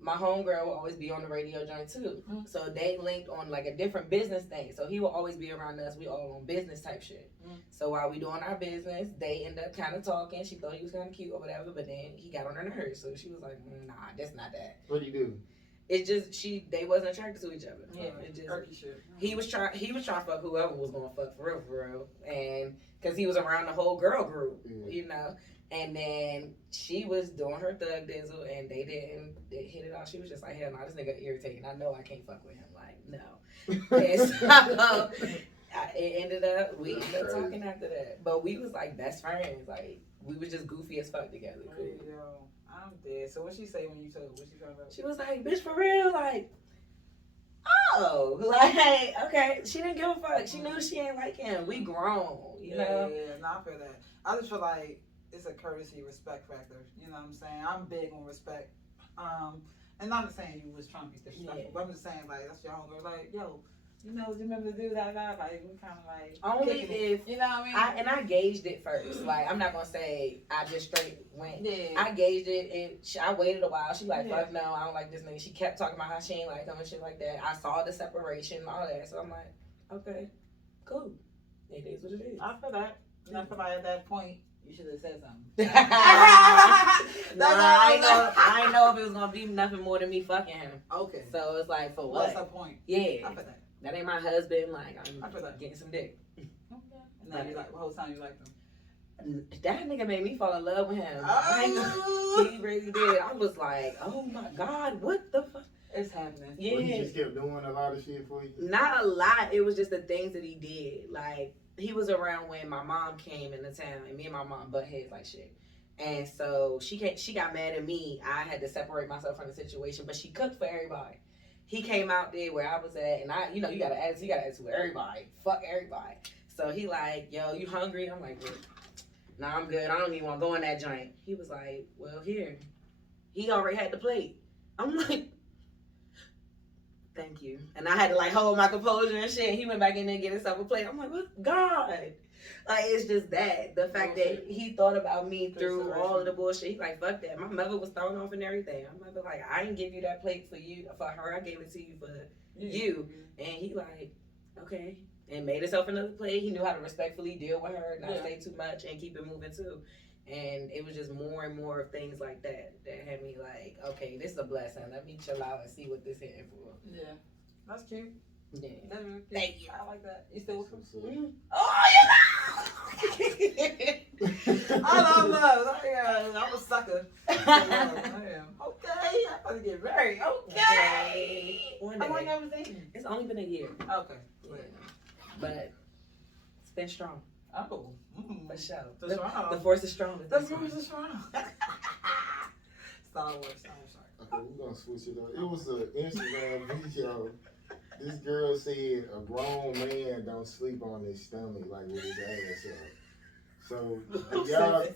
my homegirl will always be on the radio joint too. Mm. So they linked on like a different business thing. So he will always be around us. We all on business type shit. Mm. So while we doing our business, they end up kind of talking. She thought he was kind of cute or whatever, but then he got on her nerves. So she was like, nah, that's not that. What do you do? It's just they wasn't attracted to each other. Yeah, It just turkey shit. he was trying to fuck whoever was gonna fuck for real, and because he was around the whole girl group, Yeah. you know. And then she was doing her thug dizzle, and they hit it off. She was just like, hell no, this nigga irritating. I know I can't fuck with him. Like no. And so it ended up we ended up talking after that, but we was like best friends. Like we was just goofy as fuck together. Cool. Yo, I'm dead. So what she say when you told her? What she found out? She was like, bitch, for real, like, oh, like, okay, she didn't give a fuck. She knew she ain't like him. We grown, you know? Yeah, no, I feel that. I just feel like it's a courtesy, respect factor. You know what I'm saying? I'm big on respect. And not just saying you was trying to be disrespectful, but I'm just saying, like, that's your homegirl. Like, yo, you know, do you remember the dude that guy? Like, we kind of like. Only if. You know what I mean? I gauged it first. Like, I'm not going to say I just straight went. Yeah. I gauged it. I waited a while. She like, fuck no, I don't like this nigga. She kept talking about how she ain't like him and shit like that. I saw the separation and all that. So I'm like, okay, cool. It is what it is. I feel that. And I feel like at that point, you should have said something. I know if it was gonna be nothing more than me fucking him. Okay. So it's like, for What's what? the point? Yeah. I feel that. That ain't my husband. Like, I feel that. getting some dick. Okay. And then you like the whole time you liked him. That nigga made me fall in love with him. Oh. He really did. I was like, oh my God, what the fuck? It's happening. Yeah. But he just kept doing a lot of shit for you? Not a lot. It was just the things that he did. Like, he was around when my mom came into town, and me and my mom butt heads like shit. And so she got mad at me. I had to separate myself from the situation, but she cooked for everybody. He came out there where I was at, and you got to attitude with everybody. Fuck everybody. So he like, yo, you hungry? I'm like, nah, I'm good. I don't even want to go in that joint. He was like, well, here. He already had the plate. I'm like, thank you. And I had to like hold my composure and shit. He went back in there and get himself a plate. I'm like, what? God. Like, it's just that. The fact that he thought about me through all of the bullshit. He like, fuck that. My mother was thrown off and everything. My mother like, I didn't give you that plate for her. I gave it to you for you. And he like, okay. And made himself another plate. He knew how to respectfully deal with her, not say too much, and keep it moving too. And it was just more and more of things like that had me like, okay, this is a blessing. Let me chill out and see what this hitting for. Yeah. That's cute. Yeah. That's really cute. Thank you. I like that. You still with him? Mm-hmm. Oh, you know! I love love. I'm a sucker. I am. Okay. I'm about to get married. Okay. One How long day. y'all been dating? It's only been a year. Okay. Yeah. But it's been strong. Oh. For sure. The The force is strong. The force is strong. Star Wars. Okay, we're gonna switch it up. It was an Instagram video. This girl said a grown man don't sleep on his stomach like with his ass up. So y'all,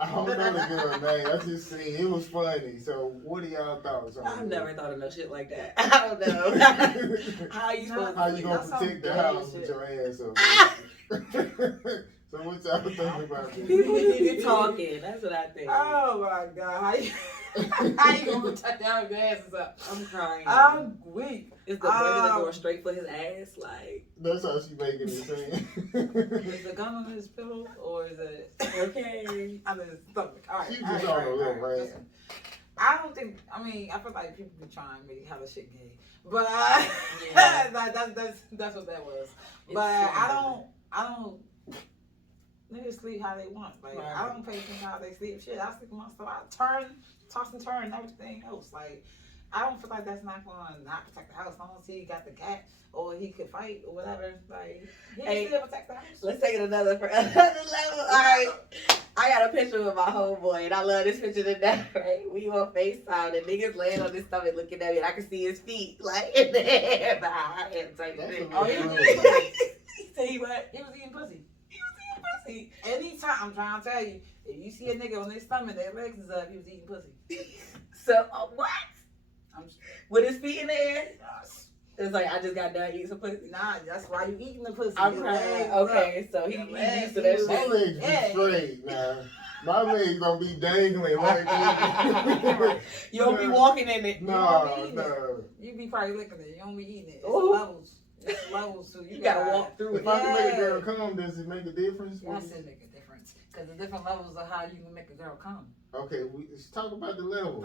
I don't know the girl name. I just seen it was funny. So what are y'all thoughts on it? I've never thought of no shit like that. I don't know. How you supposed How to you sleep? gonna protect the house with your ass up? So what y'all think about this? People need to be talking. That's what I think. Oh my God. How you gonna protect your asses up? I'm crying. I'm weak. Is the burger going straight for his ass? Like, That's how she making it sound. Is the gun on his pillow or is it okay. on his stomach? All right. She just on a little rant. Listen, I don't think. I mean, I feel like people be trying to make have the shit gay, but Yeah. that's what that was. But I don't. Niggas sleep how they want. Like Right. I don't pay attention how they sleep. Shit, I sleep myself. I toss and turn, and everything else. Like I don't feel like that's not gonna not protect the house. Unless he got the cat or he could fight or whatever. Like he still protect the house. Let's take it another level. All right. I got a picture with my homeboy, and I love this picture to death, right? We on FaceTime, and niggas laying on his stomach looking at me, and I can see his feet, like, in the air behind him. Type thing. Oh, he was That's eating pussy. He said he what? He was eating pussy. Pussy. Anytime, I'm trying to tell you, if you see a nigga on their stomach, their legs is up, he was eating pussy. So, what? I'm With his feet in the air? yes. It's like, I just got done eating some pussy. Nah, that's why you eating the pussy. I'm Your crying. legs Okay, up. so he Your legs, used to that you My shit. legs be straight now. My legs don't be dangling like that. You don't be walking in it. No. You be probably licking it. You don't be eating it. It's Ooh. levels. It's levels too. You gotta walk through it. If I can make a girl come, does it make a difference? Yes, it make a difference. Because the different levels of how you can make a girl come. Okay, let's talk about the level.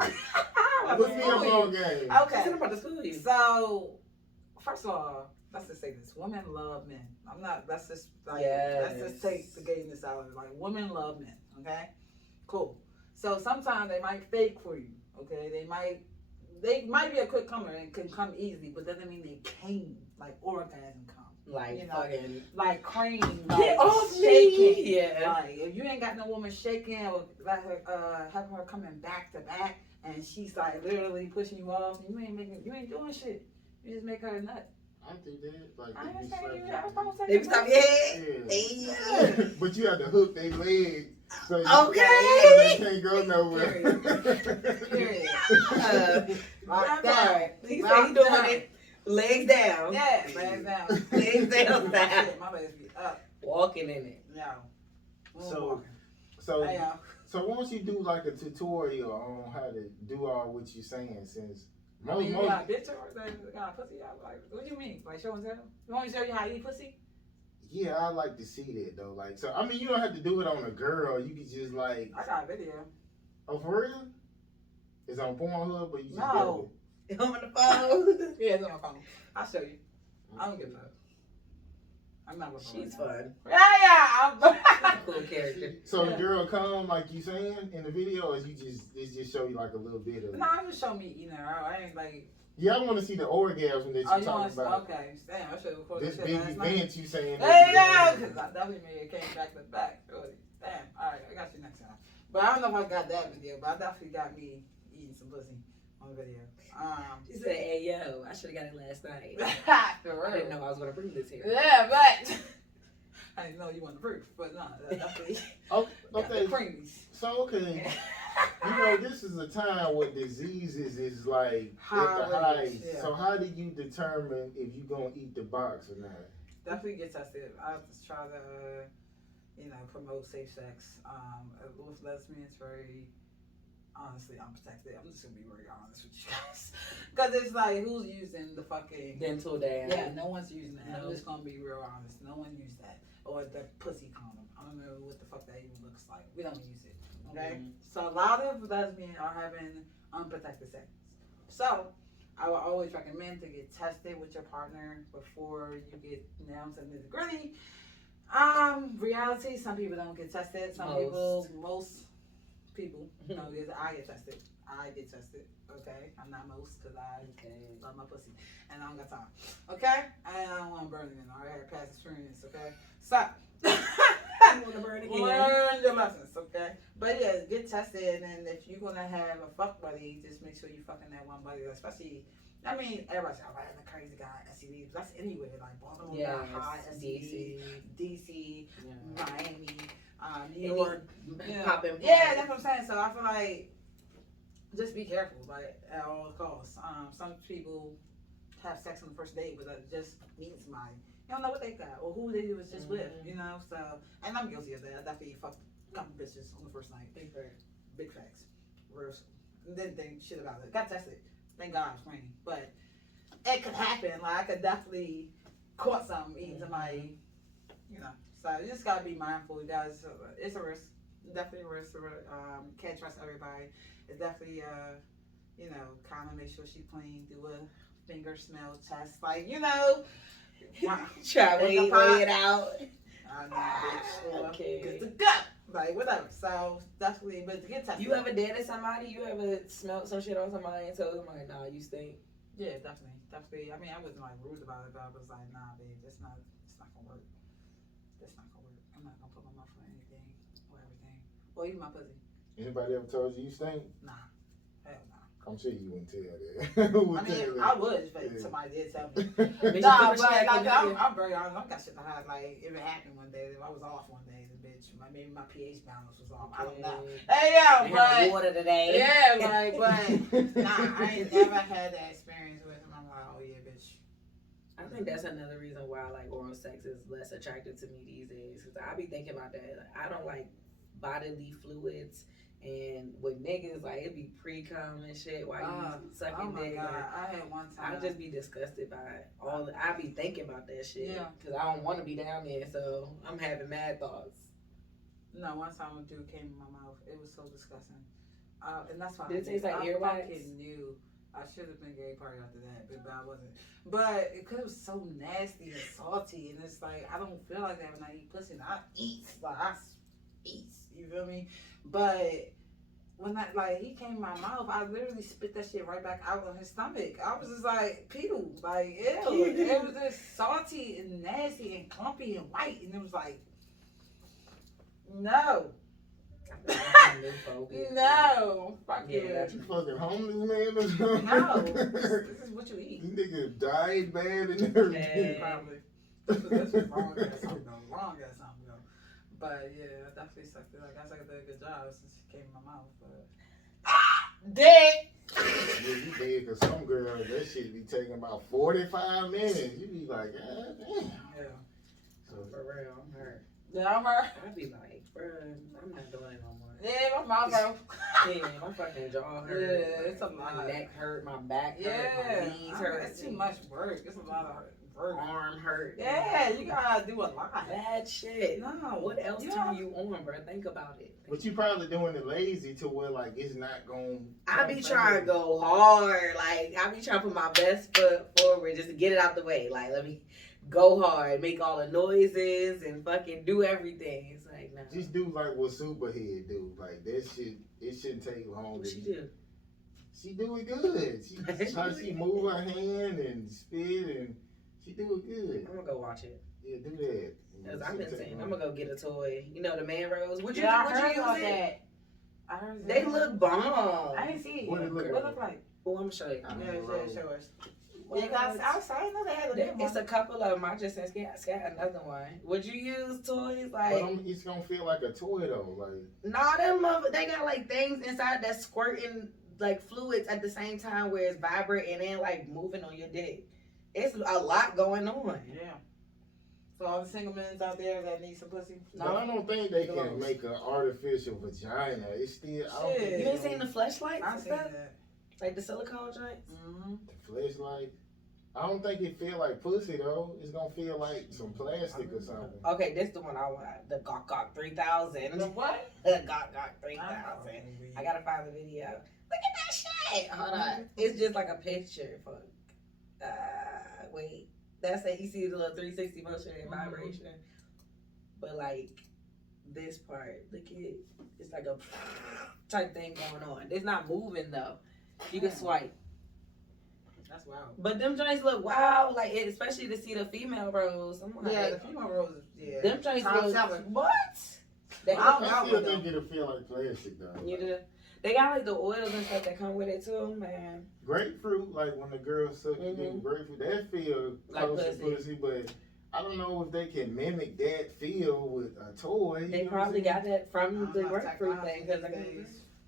I'm Put me gonna up school on you. game. Okay. I'm about to school you. So, first of all, let's just say this: women love men. I'm not. Let's just let's just take the gayness out of it. Like women love men. Okay, cool. So sometimes they might fake for you. Okay, they might be a quick comer and can come easily, but that doesn't mean they came like orgasm come. Like, You know, fucking. Like cream, Get like off shaking. me! Yeah. Like if you ain't got no woman shaking or let her have her coming back to back, and she's like literally pushing you off, and you ain't doing shit. You just make her a nut. I do that. Like, I they be understand you. slapping Have a you. conversation. They be stopping your head. Yeah. Hey. But you have to hook their leg so Okay. so they can't go nowhere. Period. That Locked down. part. He said Locked he doing down. it. Legs down. Yeah, legs down. Legs down. Shit, my legs be up. Walking in it. No. So Hey, so once you do like a tutorial on how to do all what you're saying, since I mean, you got a bitch or got a pussy out. Like, what do you mean? Like, show and tell? You want me to show you how to eat pussy? yeah, I like to see that though. Like, so I mean, you don't have to do it on a girl. You can just like, I got a video. oh, for real? It's on Pornhub, but you just No. On the phone. Yeah, it's on my phone. I'll show you. I don't give a fuck. I'm not with her She's right now. fun. Yeah. Cool character. So the girl come like you saying in the video, or you just it just show you like a little bit of it? No, I just show me eating her out. I ain't like. Yeah, I want to see the orgasm that Oh, you're you talking want to? about. Okay. Damn, I should have recorded This shit big last night. event you saying. Hey, yeah, because I definitely made it came back to back. Really. Damn. All right, I got you next time. But I don't know if I got that video, but I definitely got me eating some pussy on video. She said, "Hey yo, I should have got it last night. For I didn't real. know I was gonna bring this here." Yeah, but I didn't know you wanted the proof, but no, definitely Oh, got the okay. creamies. So okay, you know this is a time where diseases is like High at the rates, highest. yeah. So how do you determine if you gonna eat the box or not? Definitely get tested. I just try to, promote safe sex. With lesbians, very honestly unprotected. I'm just gonna be very honest with you guys, because it's like who's using the fucking Dental dam. yeah, no one's using that. No. I'm just gonna be real honest. No one used that or the pussy condom. I don't know what the fuck that even looks like. We don't use it. Okay, so a lot of lesbians are having unprotected sex. So I would always recommend to get tested with your partner before you get down to the nitty-gritty. Reality, some people don't get tested. Most people, I get tested. I get tested. Okay, I'm not most because I love my pussy and I don't got time. Okay, and I don't want to burn it in. I already had past experience. Okay, so You want to burn again? learn your lessons. Okay, but yeah, get tested, and if you're gonna have a fuck buddy, just make sure you fucking that one buddy, especially. I mean, everybody's like, "Oh, the crazy guy, STD." That's anywhere, like Baltimore, got high STD, DC, Miami, New York, Popping. yeah, that's what I'm saying. So I feel like just be careful, like at all costs. Some people have sex on the first date without just meeting somebody. You don't know what they got or who they was just with, So, and I'm guilty of that. I definitely fucked a couple bitches on the first night. Big facts. Real. Didn't think shit about it. Got tested. Thank God I was training. But it could happen. Like, I could definitely caught something eating somebody, So, you just gotta be mindful, you guys. It's a risk. Definitely a risk. Can't trust everybody. It's definitely, kind of make sure she's clean. Do a finger smell test. Like, Try weigh it out. I know, bitch. Okay. Good to go. Like, whatever. So, definitely, but to get tested. You ever dated somebody? You ever smelled some shit on somebody and told them like, "Nah, you stink"? Yeah, definitely. I mean, I wasn't like rude about it, but I was like, "Nah, babe, it's not gonna work. That's not gonna work. I'm not gonna put my mouth on anything or everything. Or even my pussy. Anybody ever told you stink? Nah, hell no. I'm sure you wouldn't tell that. I mean, I would if somebody did tell me. Bitch, Nah, you but put like, your I'm very honest. I got shit to hide. Like, if it happened one day, if I was off one day, the bitch, maybe my pH balance was off. I don't know. Hey, yo, You had but water today. yeah, like, but nah, I ain't never had that experience with him. I'm like, oh yeah, bitch. I think that's another reason why like oral sex is less attractive to me these days. Cause I be thinking about that. Like, I don't like bodily fluids, and with niggas like it be pre-cum and shit while you sucking oh my dick. God, Like, I had one time. I just be disgusted by all. I be thinking about that shit. Yeah. Cause I don't want to be down there, so I'm having mad thoughts. No, one time a dude came in my mouth. It was so disgusting. And that's why Did it taste like I earwax? fucking knew. I should have been gay party after that, but I wasn't. But it was so nasty and salty, and it's like I don't feel like that when I eat pussy. And I eat, like I eat. You feel me? But when he came in my mouth, I literally spit that shit right back out on his stomach. I was just like, pew, like ew. It was just salty and nasty and clumpy and white, and it was like, no. No, fuck Yeah, you. that's- You fucking homeless man or something? No, this is what you eat. You nigga died bad and everything. Probably. This was wrong ass something though. Wrong ass something though. But yeah, I definitely sucked it. Like I guess I did a good job since it came in my mouth. But Dead. Yeah, you did, because some girls, that shit be taking about 45 minutes. You be like, God damn. yeah. So for real, I'm hurt. Yeah, I'm hurt. I'd be like, bruh, I'm not doing it no more. Yeah, my mouth hurt. Yeah, my fucking jaw hurt. Yeah, it's a my lot. neck hurt, my back hurt, Yeah, my knees hurt. it's too much work. It's a lot of work. Arm hurt. Yeah, you gotta do a lot. Bad shit. No, What else yeah. turn you on, bro? Think about it. But you probably doing it lazy to where, like, it's not going I be trying to go hard. Like, I be trying to put my best foot forward just to get it out the way. Like, let me go hard, make all the noises, and fucking do everything. It's like, nah. Just do like what Superhead do. Like, that shit, it shouldn't take long. What she do? She do it good. She move her hand and spit, and she do it good. I'm gonna go watch it. Yeah, do that. Cause I've been saying I'm gonna go get a toy. You know the man rose. Would you? Yeah, would I heard you use about it? that. I heard They that. look bomb. I didn't see it. What it look What it look like? Oh, I'm gonna show you. Yeah, show us. Well, Yeah, cause I know they had a different It's one. a couple of them. I just said, Scat, another one. Would you use toys But like? it's gonna feel like a toy though. Like, Nah, them they got like things inside that squirting like fluids at the same time where it's vibrating and like moving on your dick. It's a lot going on. Yeah. So all the single men out there that need some pussy. but I don't think they can make an artificial vagina. It's still. I don't Shit. think You ain't seen the fleshlights I and seen stuff? that. Like the silicone joints? Mm-hmm. the fleshlight. I don't think it feel like pussy though. It's gonna feel like some plastic or something. Okay, this the one I want. The Gawk Gawk 3000. The what? The Gawk Gawk 3000. I gotta find the video. Look at that shit. Hold on. It's just like a picture. For, wait. That's it. You see the little 360 motion and vibration. But like this part, look at it. It's like a type thing going on. It's not moving though. You can swipe. That's wild. But them joints look wow. Like especially to see the female rose. I'm like, Yeah, the female rose. Yeah. them joints Top look seller. what? They Wow. look I still think it'll feel like plastic though. You do. They got like the oils and stuff that come with it too, man. Grapefruit, like when the girl suck grapefruit, that feel Like close to pussy. pussy, but I don't know if they can mimic that feel with a toy. They probably got that from the grapefruit thing, cause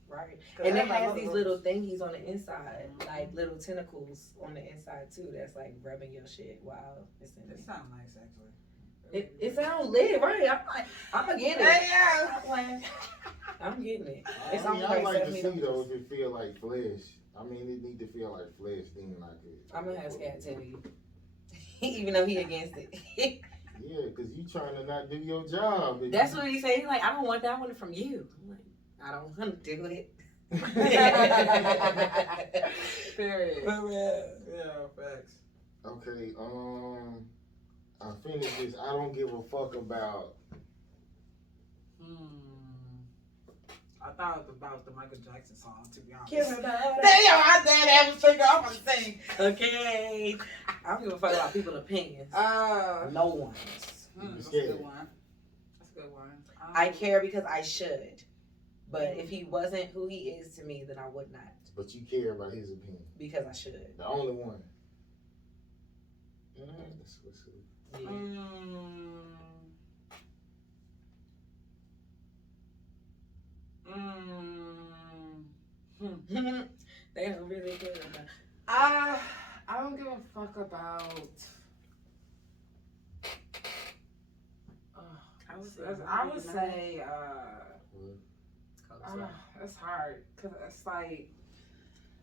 right. And it has these little thingies on the inside, like little tentacles on the inside too. That's like rubbing your shit while it's in It it. sounds nice actually. It sounds lit, right? I'm like, I'm gonna get it. Yeah. I'm getting it. I It's mean, only I like to $70. see though if it feel like flesh. I mean, it need to feel like flesh, then I could. I'm gonna have Scat tell you, even though he against it. Yeah, because you trying to not do your job. That's what he said. He's like, I don't want that one from you. I'm like, I don't want to do it. Period. For real. Yeah, facts. Okay, I finished this. I don't give a fuck about. I thought about the Michael Jackson song, to be honest. Give her that. Damn, I did have a finger off on the thing. Okay. I don't give a fuck about people's opinions. No one's. That's a good one. That's a good one. I care because I should. But if he wasn't who he is to me, then I would not. But you care about his opinion. Because I should. The only one. Mm-hmm. That's what's up. Yeah. They don't really care about. I don't give a fuck about. I would say. It's hard because it's like.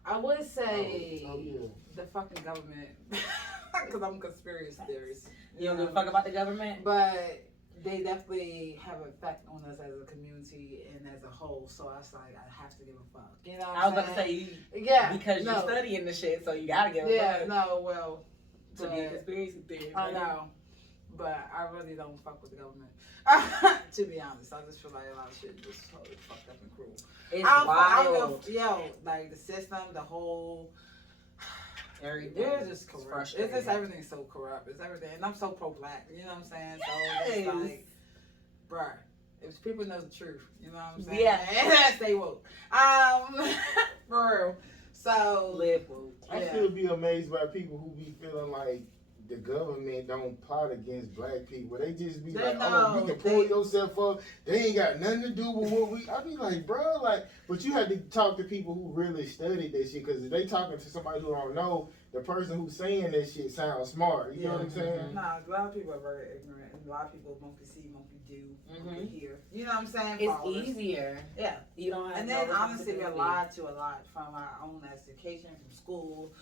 I would say the fucking government because I'm a conspiracy theorist. You don't give a fuck about the government? But they definitely have an effect on us as a community and as a whole. So I was like, I have to give a fuck. You know what I was I'm about to say, yeah, because you're studying the shit, so you gotta give a fuck. Yeah, no, well, To be a conspiracy theorist. I know, but I really don't fuck with the government. To be honest, I just feel like a lot of shit just totally fucked up and cruel. It's wild. Like the system, the whole. Everything. They're just corrupt. Frustrating. It's just everything's so corrupt. It's everything, and I'm so pro-black. You know what I'm saying? So it's like, bruh, if people know the truth, you know what I'm saying? Yeah. Stay woke. For real. So Live woke. I still be amazed by people who be feeling like the government don't plot against black people. They just be like, oh, you can pull yourself up. They ain't got nothing to do with what we. I be like, bro, like, but you have to talk to people who really studied that shit. Because if they talking to somebody who don't know, the person who's saying that shit sounds smart. You know what I'm saying? Nah, a lot of people are very ignorant, and a lot of people won't see, won't do, won't hear. You know what I'm saying? It's Followers. easier. Yeah. You don't have. And then honestly, we're lied to a lot from our own education, from school.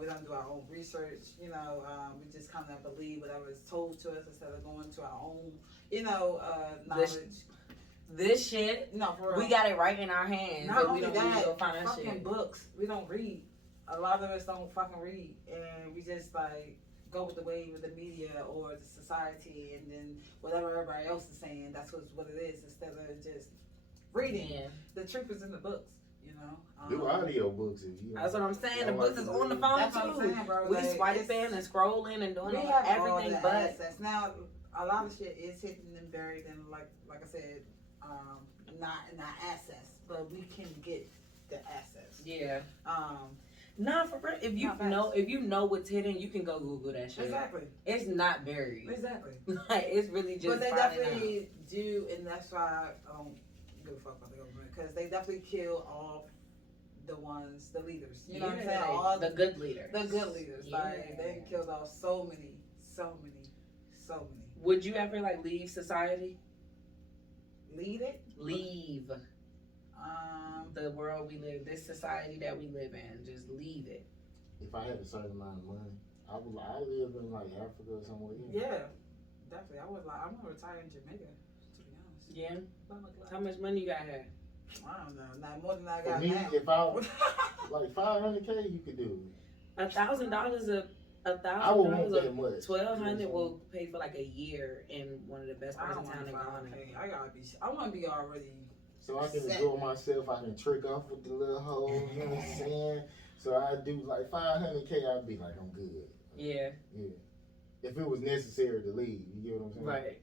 We don't do our own research. You know, we just kind of believe whatever is told to us instead of going to our own, knowledge. This shit, no, for real. We got it right in our hands. Not we only don't that, need to go find fucking shit. books. We don't read. A lot of us don't fucking read, and we just like go with the wave of the media or the society, and then whatever everybody else is saying, that's what it is, instead of just reading. Yeah. The truth is in the books, you know. Do audio books if you. That's what I'm saying. The books is on the phone That's too. what I'm saying, bro. We Like, swiping and scrolling and doing we have everything, all the but access. Now a lot of shit is hidden and buried, and like I said, not access, but we can get the access. yeah. Nah, for real. If you know what's hidden, you can go Google that shit. Exactly. It's not buried. Exactly. Like, it's really just. But they definitely do, and that's why I don't give a fuck about the government, because they definitely kill all the leaders. You know what I'm saying? Like, All the good leaders. The good leaders. Yeah. Like, they killed off so many. Would you ever like leave society? Lead it? Leave the world we live, this society that we live in. Just leave it. If I had a certain amount of money, I live in like Africa or somewhere. Yeah, definitely. I want to retire in Jamaica, to be honest. Yeah. How much money you got here? I don't know. Not more than I For got me, now. if I like $500K, you could do it. $1,000 I won't want that much. $1,200 will pay for like a year in one of the best I parts don't of town want in Ghana. I want to be already. So I can enjoy myself. I can trick off with the little hole. You know what I'm saying? So I do like $500K. I'd be like, I'm good. Yeah. Yeah. If it was necessary to leave, you get what I'm saying? Right.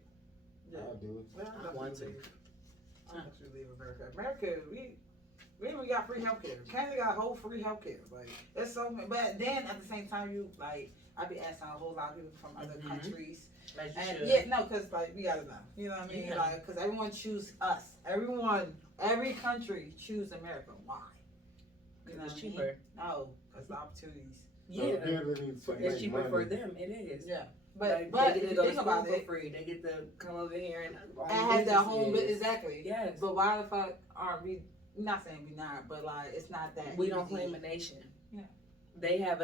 Yeah. I'll do it. Well, I want to. I actually leave America. America, we even got free healthcare. Canada got whole free healthcare. Like, it's so many. But then at the same time, you like, I be asking a whole lot of people from other countries. Like you And should. yeah, no, because like we gotta know. You know what I mean? Yeah. Like, because everyone choose us. Every country choose America. Why? You know It's what I mean? cheaper. No, because the opportunities. So Yeah. ability to It's make cheaper money. for them. It is. Yeah. But But they if get to you go to think school about for it, free. They get to come over here and have their home. Exactly. Yes. But why the fuck aren't we? I'm not saying we not, but like it's not that. We don't easy. claim a nation. Yeah. They have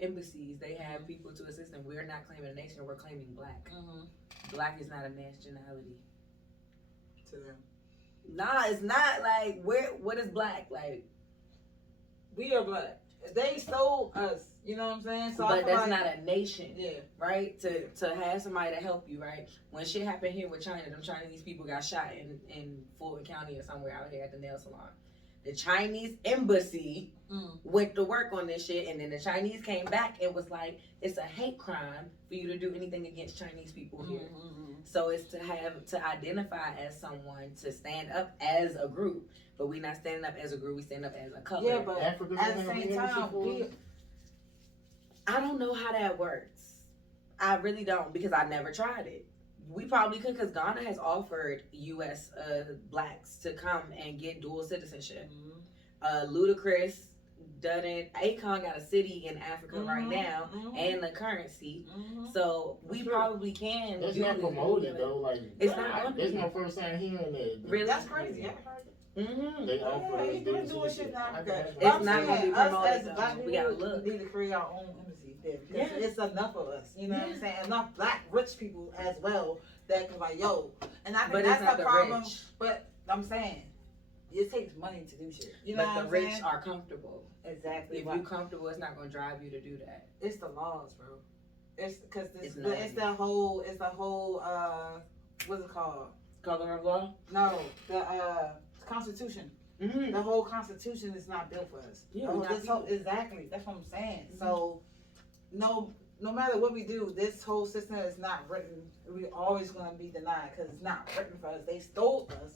embassies. They have people to assist them. We're not claiming a nation. We're claiming black. Mm-hmm. Black is not a nationality. To them, Nah, it's not. Like, what is black? Like, we are black. They stole us. You know what I'm saying? So but that's not a nation. Yeah. Right? To have somebody to help you, right? When shit happened here with China, them Chinese people got shot in Fulton County or somewhere out here at the nail salon. The Chinese embassy went to work on this shit, and then the Chinese came back and was like, it's a hate crime for you to do anything against Chinese people here. Mm-hmm. So it's to identify as someone, to stand up as a group. But we're not standing up as a group, we stand up as a color. Yeah, but Africa at the same time, I don't know how that works. I really don't, because I never tried it. We probably could, because Ghana has offered U.S. Blacks to come and get dual citizenship. Ludacris done it. Akon got a city in Africa right now and the currency. So we probably can. That's do not this. promoted though. Like It's not. That's my first time hearing that. Really? That's crazy. Mm-hmm. They offer us They're dual doing shit in Africa. It's I'm not gonna saying, be us promoted, as though. black We people gotta look. need to create our own embassy there, because Yeah. it's enough of us. You know what I'm saying? Enough black rich people as well that can like, yo, and I think But that's it's not the the problem. rich. But I'm saying it takes money to do shit. You know But what the I'm rich saying? are comfortable. Exactly. If you're comfortable, it's not gonna drive you to do that. It's the laws, bro. It's because It's it's the whole what's it called? Color of law. No, the Constitution. Mm-hmm. The whole Constitution is not built for us. Yeah, The we whole- not exactly. That's what I'm saying. Mhm. So, no, no matter what we do, this whole system is not written. We're always going to be denied because it's not written for us. They stole us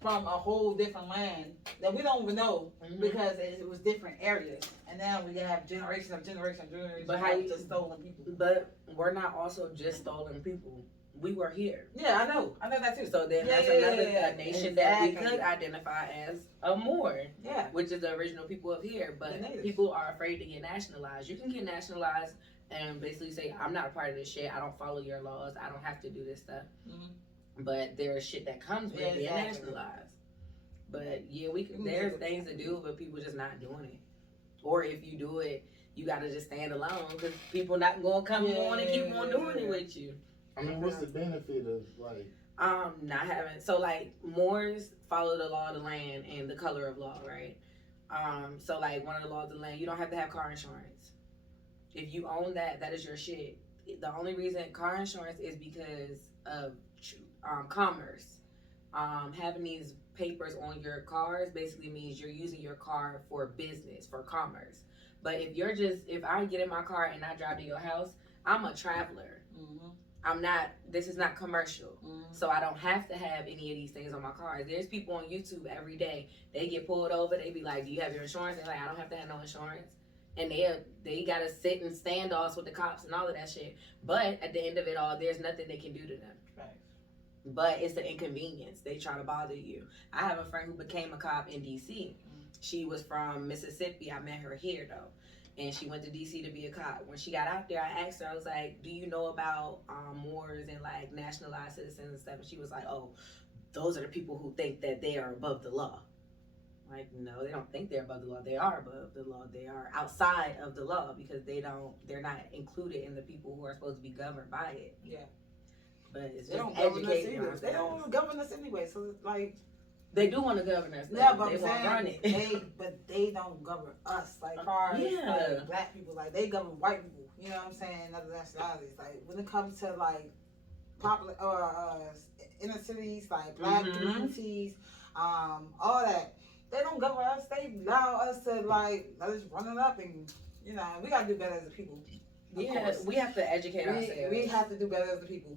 from a whole different land that we don't even know because it was different areas. And now we have generations of generations But how you just stolen people. But we're not also just stolen people. We were here. Yeah, I know that too. So then that's another nation that we could identify as a Moor, which is the original people of here. But people are afraid to get nationalized. You can get nationalized and basically say, I'm not a part of this shit. I don't follow your laws. I don't have to do this stuff. But there's shit that comes with being nationalized. But yeah, there's things to do, but people just not doing it. Or if you do it, you gotta just stand alone because people not gonna come on and keep on doing it with you. I mean, what's the benefit of like? Not having so like Moors follow the law of the land and the color of law, right? So like one of the laws of the land, you don't have to have car insurance. If you own that, that is your shit. The only reason car insurance is because of commerce. Having these papers on your cars basically means you're using your car for business, for commerce. But if I get in my car and I drive to your house, I'm a traveler. This is not commercial. So I don't have to have any of these things on my cars. There's people on YouTube every day, they get pulled over, they be like, do you have your insurance? They're like, I don't have to have no insurance. And they gotta sit in standoffs with the cops and all of that shit. But at the end of it all, there's nothing they can do to them. Right. But it's the inconvenience. They try to bother you. I have a friend who became a cop in DC. She was from Mississippi. I met her here though. And she went to DC to be a cop. When she got out there, I asked her, I was like, do you know about Moors and like nationalized citizens and stuff? And she was like, oh, those are the people who think that they are above the law. Like, no, they don't think they're above the law. They are above the law. They are outside of the law because they're not included in the people who are supposed to be governed by it. Yeah. But it's they just don't govern us educating either. They don't govern us anyway. So it's like they do want to govern us. Yeah, but they won't run it. But they don't govern us. Like far as like, black people, like they govern white people. You know what I'm saying? Other nationalities. Like when it comes to like popular inner cities, like black communities, all that. They don't govern us. They allow us to like let us run it up, and you know we gotta do better as a people. Yeah, we have to educate ourselves. We have to do better as a people.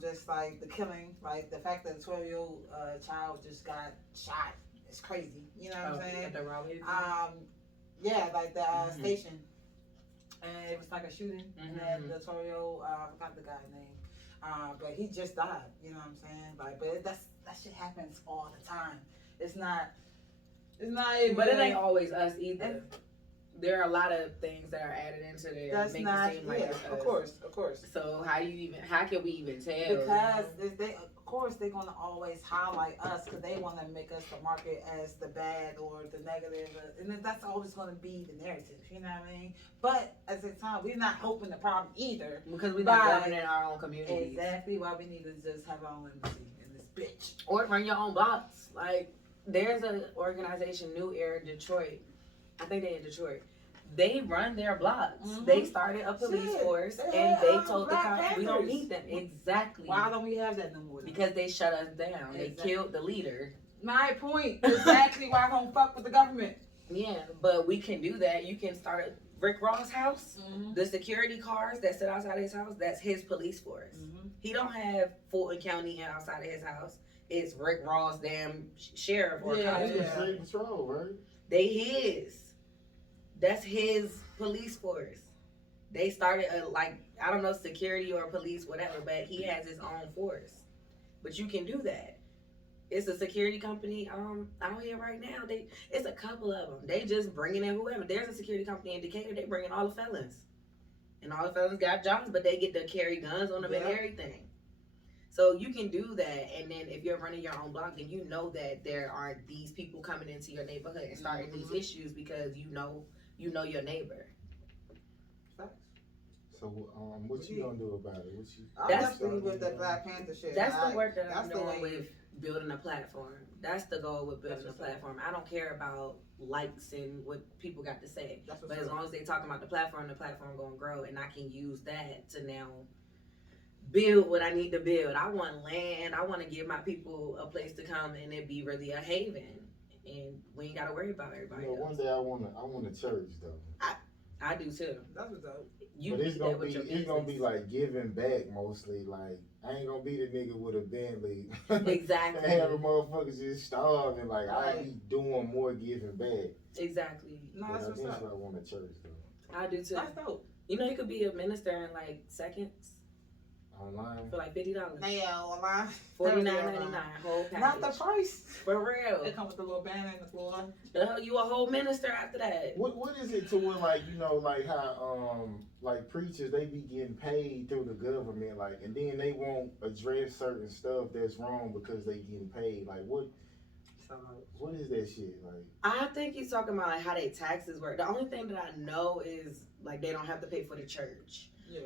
Just like the killing, like the fact that a 12-year-old child just got shot. It's crazy. You know what I'm saying? The Raleigh. Yeah, like the station, and it was like a shooting, and then the 12-year-old, I forgot the guy's name, but he just died. You know what I'm saying? Like, but that shit happens all the time. It's not even. But it ain't always us either. There are a lot of things that are added into there that make it seem like it's us. Of course. So how can we even tell? Because of course they're gonna always highlight us because they want to make us the market as the bad or the negative, and that's always gonna be the narrative. You know what I mean? But at the same time, we're not helping the problem either because we're not governing our own community. Exactly why we need to just have our own embassy in this bitch. Or run your own blocks. Like there's an organization, New Era Detroit. I think they're in Detroit. They run their blocks. They started a police force and they told the cops we don't need them. Exactly. Why don't we have that no more? Because they shut us down. They killed the leader. My point. Exactly why I don't fuck with the government. Yeah, but we can do that. You can start Rick Ross' house. The security cars that sit outside his house, that's his police force. He don't have Fulton County outside of his house. It's Rick Ross, damn sheriff or cop. Patrol, right? They his. That's his police force. They started I don't know, security or police, whatever, but he has his own force. But you can do that. It's a security company out here right now. It's a couple of them. They just bringing in whoever. There's a security company in Decatur. They bringing all the felons, and all the felons got jobs, but they get to carry guns on them and everything. So you can do that, and then if you're running your own block, then you know that there aren't these people coming into your neighborhood and starting these issues because you know your neighbor. So what you gonna do about it? I'm definitely with the Black Panther shit. That's the work that I'm doing with building a platform. That's the goal with building a platform. I don't care about likes and what people got to say. But as long as they talking about the platform gonna grow, and I can use that to now build what I need to build. I want land. I want to give my people a place to come and it be really a haven. And we ain't gotta worry about everybody else. One day I want a church though. I do too. That's what's up. You But it's do gonna that with be your it's gonna be business. like giving back mostly. Like I ain't gonna be the nigga with a Bentley. Exactly. And having motherfuckers just starving. Like I'll Right. be doing more giving back. Exactly. No, But that's what's eventually up. I want a church though. I do too. That's dope. You know, you could be a minister in like seconds Online. for like $50. Yeah, online. $49.99 whole package. Not the price. For real. It comes with the little banner and the floor. You a whole minister after that. What is it to where like like how like preachers they be getting paid through the government like and then they won't address certain stuff that's wrong because they getting paid like what is that shit like? I think he's talking about like how they taxes work. The only thing that I know is like they don't have to pay for the church. Yeah.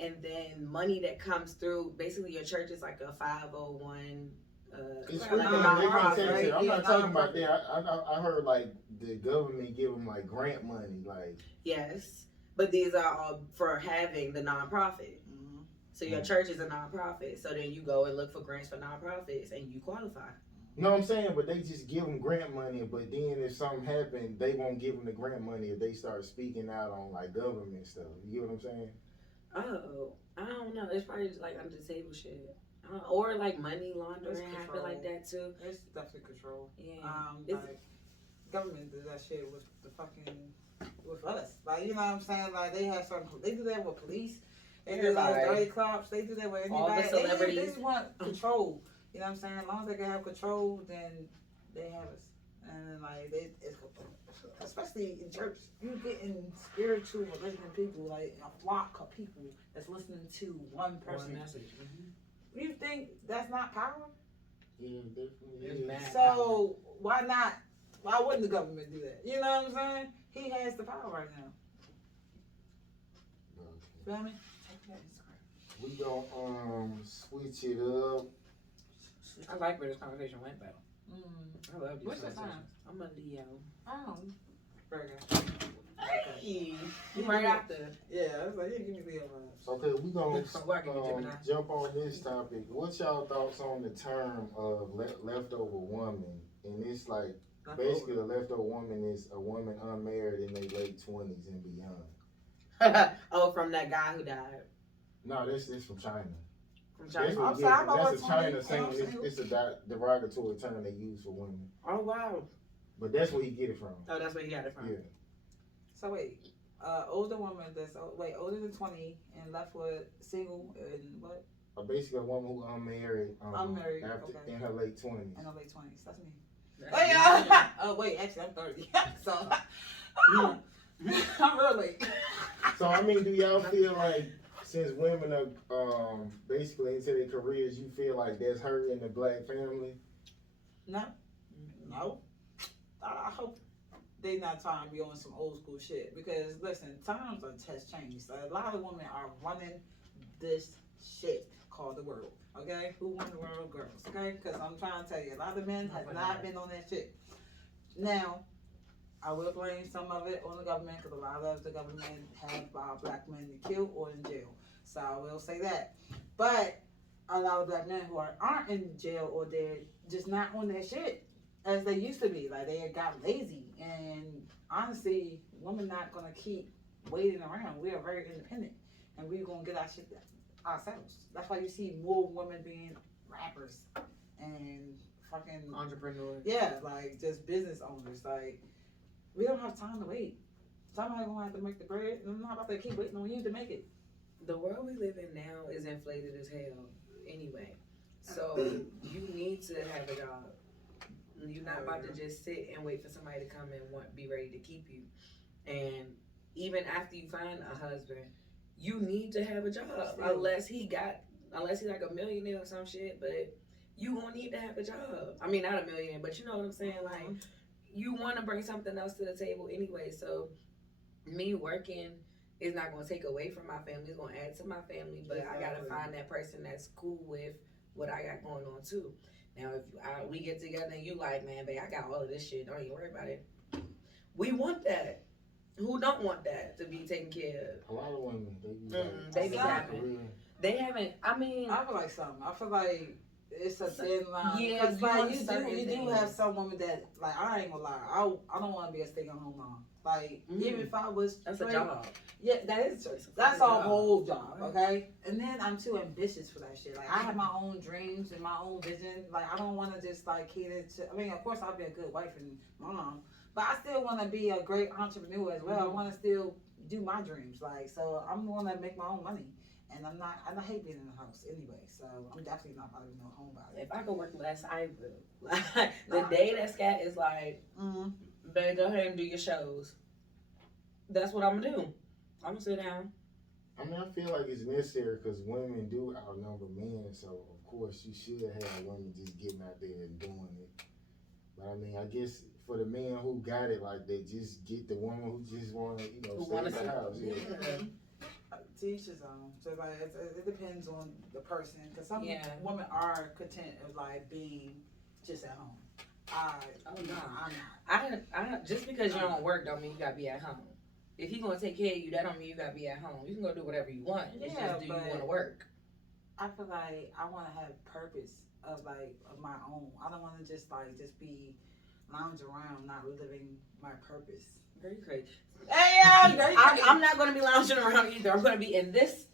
And then money that comes through, basically your church is like a 501. It's like free. a They nonprofit, can tax it. right? I'm Yeah, not talking about nonprofit. that. I heard like the government give them like grant money like. Yes, but these are all for having the nonprofit. Mm-hmm. So your church is a nonprofit. So then you go and look for grants for nonprofits and you qualify. No, I'm saying, but they just give them grant money. But then if something happen, they won't give them the grant money if they start speaking out on like government stuff. You get what I'm saying? Oh, I don't know. It's probably just like under the table shit. Or like money laundering It's happen control. like that too. It's definitely control. Yeah. Like government did that shit with the fucking with us. Like you know what I'm saying? Like they have some. They do that with police. They do that with Everybody. dirty cops. They do that with anybody. All the They celebrities. just want control. You know what I'm saying? As long as they can have control, then they have us. And then like it's especially in church, you getting spiritual listening people, like a flock of people that's listening to one person. message. You think that's not power? Yeah, definitely. It's is. mad. So why not? Why wouldn't the government do that? You know what I'm saying? He has the power right now. Okay. Feel me? We gonna switch it up. I like where this conversation went though. I love these What's your conversations. I'm a Leo. Oh, Virgo. Hey, you right after. Yeah, I was like, yeah, give me Leo vibes. Okay, we gonna So I can get Gemini. jump on this topic. What's y'all thoughts on the term of leftover woman? And it's like basically a leftover woman is a woman unmarried in their late 20s and beyond. Oh, from that guy who died. No, this is from China. From That's China. what I'm it sorry, is. I'm over That's a China 20, saying I'm single. it's a derogatory term they use for women. Oh wow. But that's where he get it from. Oh, that's where he got it from. Yeah. So wait, older woman that's older than 20 and left with single and what? Basically a woman who unmarried, Unmarried, after okay. in her late 20s. In her late 20s. That's me. That's Oh yeah. Oh wait, actually I'm 30. So I'm real late. So I mean, do y'all feel like since women are basically into their careers, you feel like that's hurting the black family? No. No. I hope they not trying to be on some old school shit because listen, times has changed. A lot of women are running this shit called the world. Okay, who won the world, girls? Okay, because I'm trying to tell you, a lot of men have not been on that shit. Now, I will blame some of it on the government because a lot of the government have black men killed or in jail. So I will say that. But a lot of black men who aren't in jail or they're just not on that shit as they used to be. Like they got lazy. And honestly, women not gonna keep waiting around. We are very independent and we're gonna get our shit ourselves. That's why you see more women being rappers and fucking Entrepreneur. yeah, like just business owners. Like we don't have time to wait. Somebody gonna have to make the bread, and I'm not about to keep waiting on you to make it. The world we live in now is inflated as hell anyway. So you need to have a job. You're not about to just sit and wait for somebody to come and be ready to keep you. And even after you find a husband, you need to have a job. Unless he like a millionaire or some shit, but you gonna need to have a job. I mean, not a millionaire, but you know what I'm saying? Like, you want to bring something else to the table anyway. So me working is not going to take away from my family. It's going to add to my family. But I got to find that person that's cool with what I got going on too. Now, if we get together and you like, man, babe, I got all of this shit. Don't even worry about it. We want that. Who don't want that to be taken care A lot of women, they be like, happy. They haven't, I mean. I feel like something. I feel like it's a thin line. Yeah, Because you like want you certain do things. have some women that like I ain't gonna lie. I don't want to be a stay-at-home mom. Like even if I was That's straight, a job. yeah, that is that's a whole job. Okay, and then I'm too ambitious for that shit. Like I have my own dreams and my own vision. Like I don't want to just like cater to. I mean, of course I'll be a good wife and mom, but I still want to be a great entrepreneur as well. I want to still do my dreams. Like so, I'm the one that make my own money. And I'm not. I hate being in the house anyway, so I'm definitely not about to be no homebody. If I could work less, I will. Like the day that Scat is like, babe, go ahead and do your shows. That's what I'm gonna do. I'm gonna sit down. I mean, I feel like it's necessary because women do outnumber men, so of course you should have women just getting out there and doing it. But I mean, I guess for the men who got it like they just get the woman who just want to, stay in the house. Yeah. To each his own. So like it depends on the person, because some women are content of like being just at home. I'm not. I just because you don't work don't mean you gotta be at home. If he gonna take care of you, that don't mean you gotta be at home. You can go do whatever you want. It's just do you want to work? I feel like I want to have purpose of my own. I don't want to just be lounge around, not living my purpose. Very crazy. Hey, I'm not gonna be lounging around either. I'm gonna be in this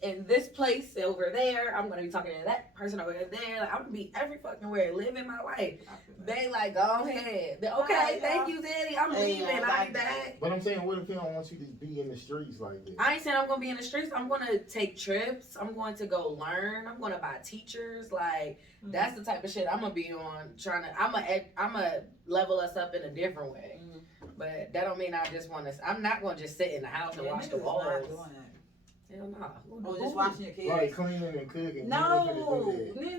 place over there. I'm gonna be talking to that person over there. Like, I'm gonna be every fucking where, living my life. They like, go ahead. Okay, thank you, Daddy. I'm leaving. I'll be back. But I'm saying, what if he don't want you to be in the streets like this? I ain't saying I'm gonna be in the streets. I'm gonna take trips. I'm going to go learn. I'm gonna buy teachers. Like that's the type of shit I'm gonna be on. I'm gonna level us up in a different way. But that don't mean I just want to. I'm not gonna just sit in the house and watch the walls. Hell no. Just watching your kids. Like cleaning and cooking. No. You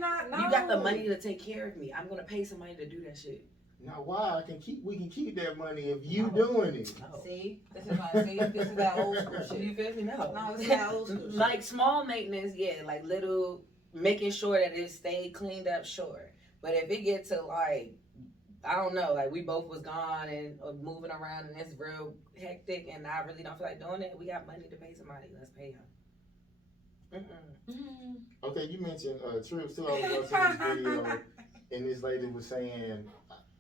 got the money to take care of me. I'm gonna pay somebody to do that shit. Now why? We can keep that money if you doing it. No. See, this is that old school shit. You feel me? No, this is that old school shit. Like small maintenance, yeah, like little making sure that it stay cleaned up, sure. But if it gets to like, I don't know, like we both was gone and moving around and it's real hectic and I really don't feel like doing it, we got money to pay somebody, let's pay them. Okay, you mentioned trips too. I was watching this video and this lady was saying,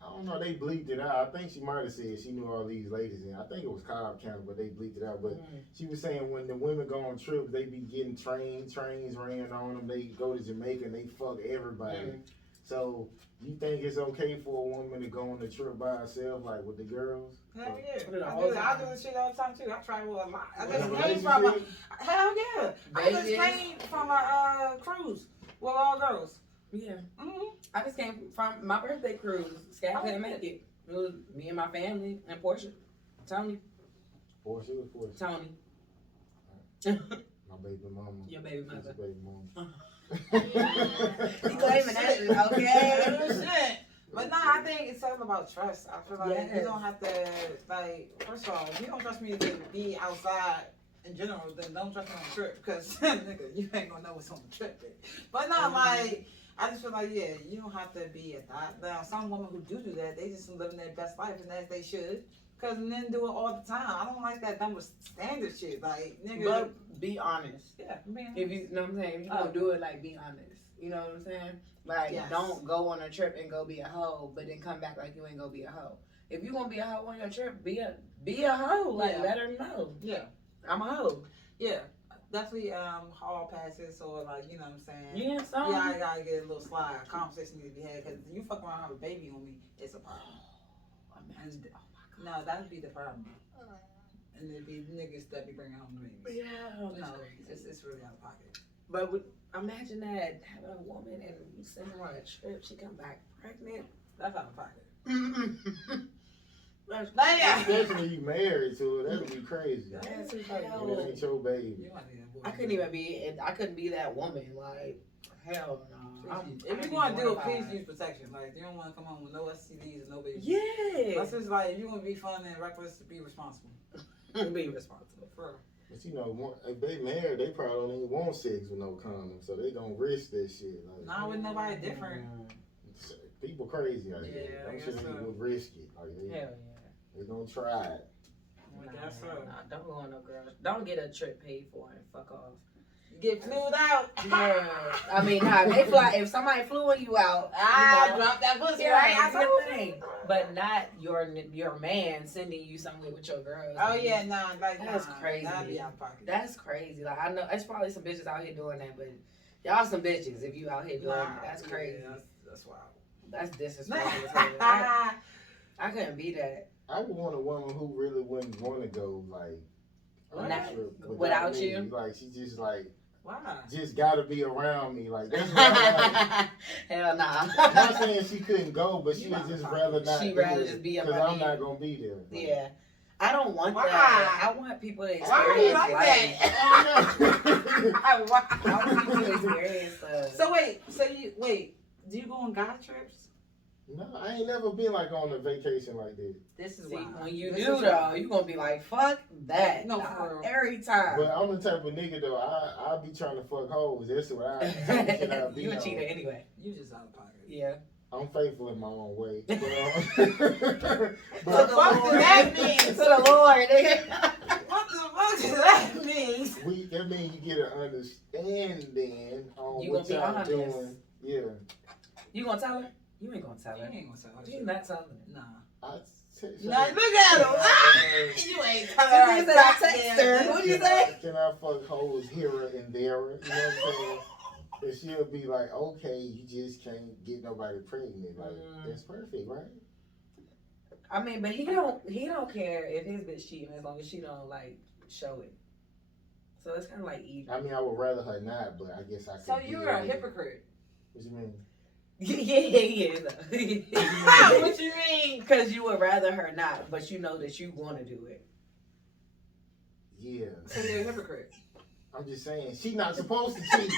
I don't know, they bleeped it out. I think she might have said she knew all these ladies, and I think it was Cobb County, but they bleeped it out. But she was saying when the women go on trips, they be getting trains ran on them. They go to Jamaica and they fuck everybody. So you think it's okay for a woman to go on a trip by herself, like with the girls? Hell yeah. I do this shit all the time too. I travel a lot. I just came from hell yeah. I just came from a cruise with all girls. Yeah. I just came from my birthday cruise. Scat couldn't make it. It was me and my family and Portia. Tony. Portia was Portia. Tony. My baby mama. Your baby mother. Your baby mama. He claiming that shit, okay? Shit. But nah, I think it's all about trust. I feel like you don't have to, like, first of all, if you don't trust me to be outside in general, then don't trust me on the trip, because, nigga, you ain't gonna know what's on the trip, bitch. But nah, like, I just feel like, yeah, you don't have to be a thought. Now, some women who do that, they just living their best life, and as they should. Because men do it all the time. I don't like that double standard shit. Like, nigga. But be honest. Yeah, if you know what I'm saying? If you gonna do it, like, be honest. You know what I'm saying? Like, don't go on a trip and go be a hoe, but then come back like you ain't gonna be a hoe. If you gonna be a hoe on your trip, be a hoe. Like, let her know. Yeah. I'm a hoe. Yeah. Definitely hall passes or like, you know what I'm saying? Yeah, I gotta get a little slide. Conversation needs to be had, because you fuck around and have a baby on me, it's a problem. No, that would be the problem. And it'd be niggas that be bringing home the baby. Yeah, no, it's really out of pocket. But imagine that, having a woman and you send her on a trip, she come back pregnant. That's out of pocket. Especially you married to her, that would be crazy. That ain't your baby. I couldn't be that woman. Like, hell no. If you're going to do it, please use protection. Like, you don't want to come home with no STDs and no babies. Yeah. That's just like, if you want to be fun and reckless, be responsible. Be responsible. For real. But you know, if they married, they probably don't even want sex with no condom, so they gonna risk that shit. Like, not with nobody different. People crazy out here. I'm sure they would risk it. Like, they gonna try it. Don't go on no girl. Don't get a trip paid for and fuck off. Get flued out. Yeah. I mean, nah, they fly. If somebody flew you out, Drop that pussy, yeah, right? that's your thing. But not your man sending you somewhere with your girls. Oh yeah, nah, like that's crazy. That'd be out of pocket. That's crazy. Like I know, it's probably some bitches out here doing that, but y'all some bitches if you out here doing that. That's crazy. Yeah, that's wild. That's disrespectful. I couldn't be that. I would want a woman who really wouldn't want to go like on a trip without me. you. Like she just like. Why? Just gotta be around me. Like that's what I Hell nah. I'm not saying she couldn't go, but she would just rather not. She rather just be because I'm not gonna be there. Like. Yeah. I don't want Why? that. I want people to experience Why are you like life. that? I want people to experience stuff. So do you go on guy trips? No, I ain't never been like on a vacation like that. This is See, why. when you do though, you gonna be like, fuck that. No, for real. Every time. But I'm the type of nigga though. I'll be trying to fuck hoes. That's what I be. You a cheater anyway. You just out of pocket. Yeah. I'm faithful in my own way. What the fuck does that mean? To the Lord, nigga. What the fuck does that mean? That means you get an understanding on You what gonna be y'all honest. doing. Yeah. You gonna tell her? You ain't gonna tell her. You ain't gonna tell her. You not telling her. Nah. Nah, look at him. You ain't telling her. I text her. What'd you say? Can I fuck hoes here and there? You know what I'm saying? And she'll be like, okay, you just can't get nobody pregnant. Like, that's perfect, right? I mean, but he don't care if his bitch cheating as long as she don't like show it. So it's kind of like even. I mean, I would rather her not, but I guess I could. So you're a hypocrite. What you mean? Yeah. What you mean? Because you would rather her not, but you know that you want to do it. Yeah. So you're a hypocrite. I'm just saying, she not supposed to cheat.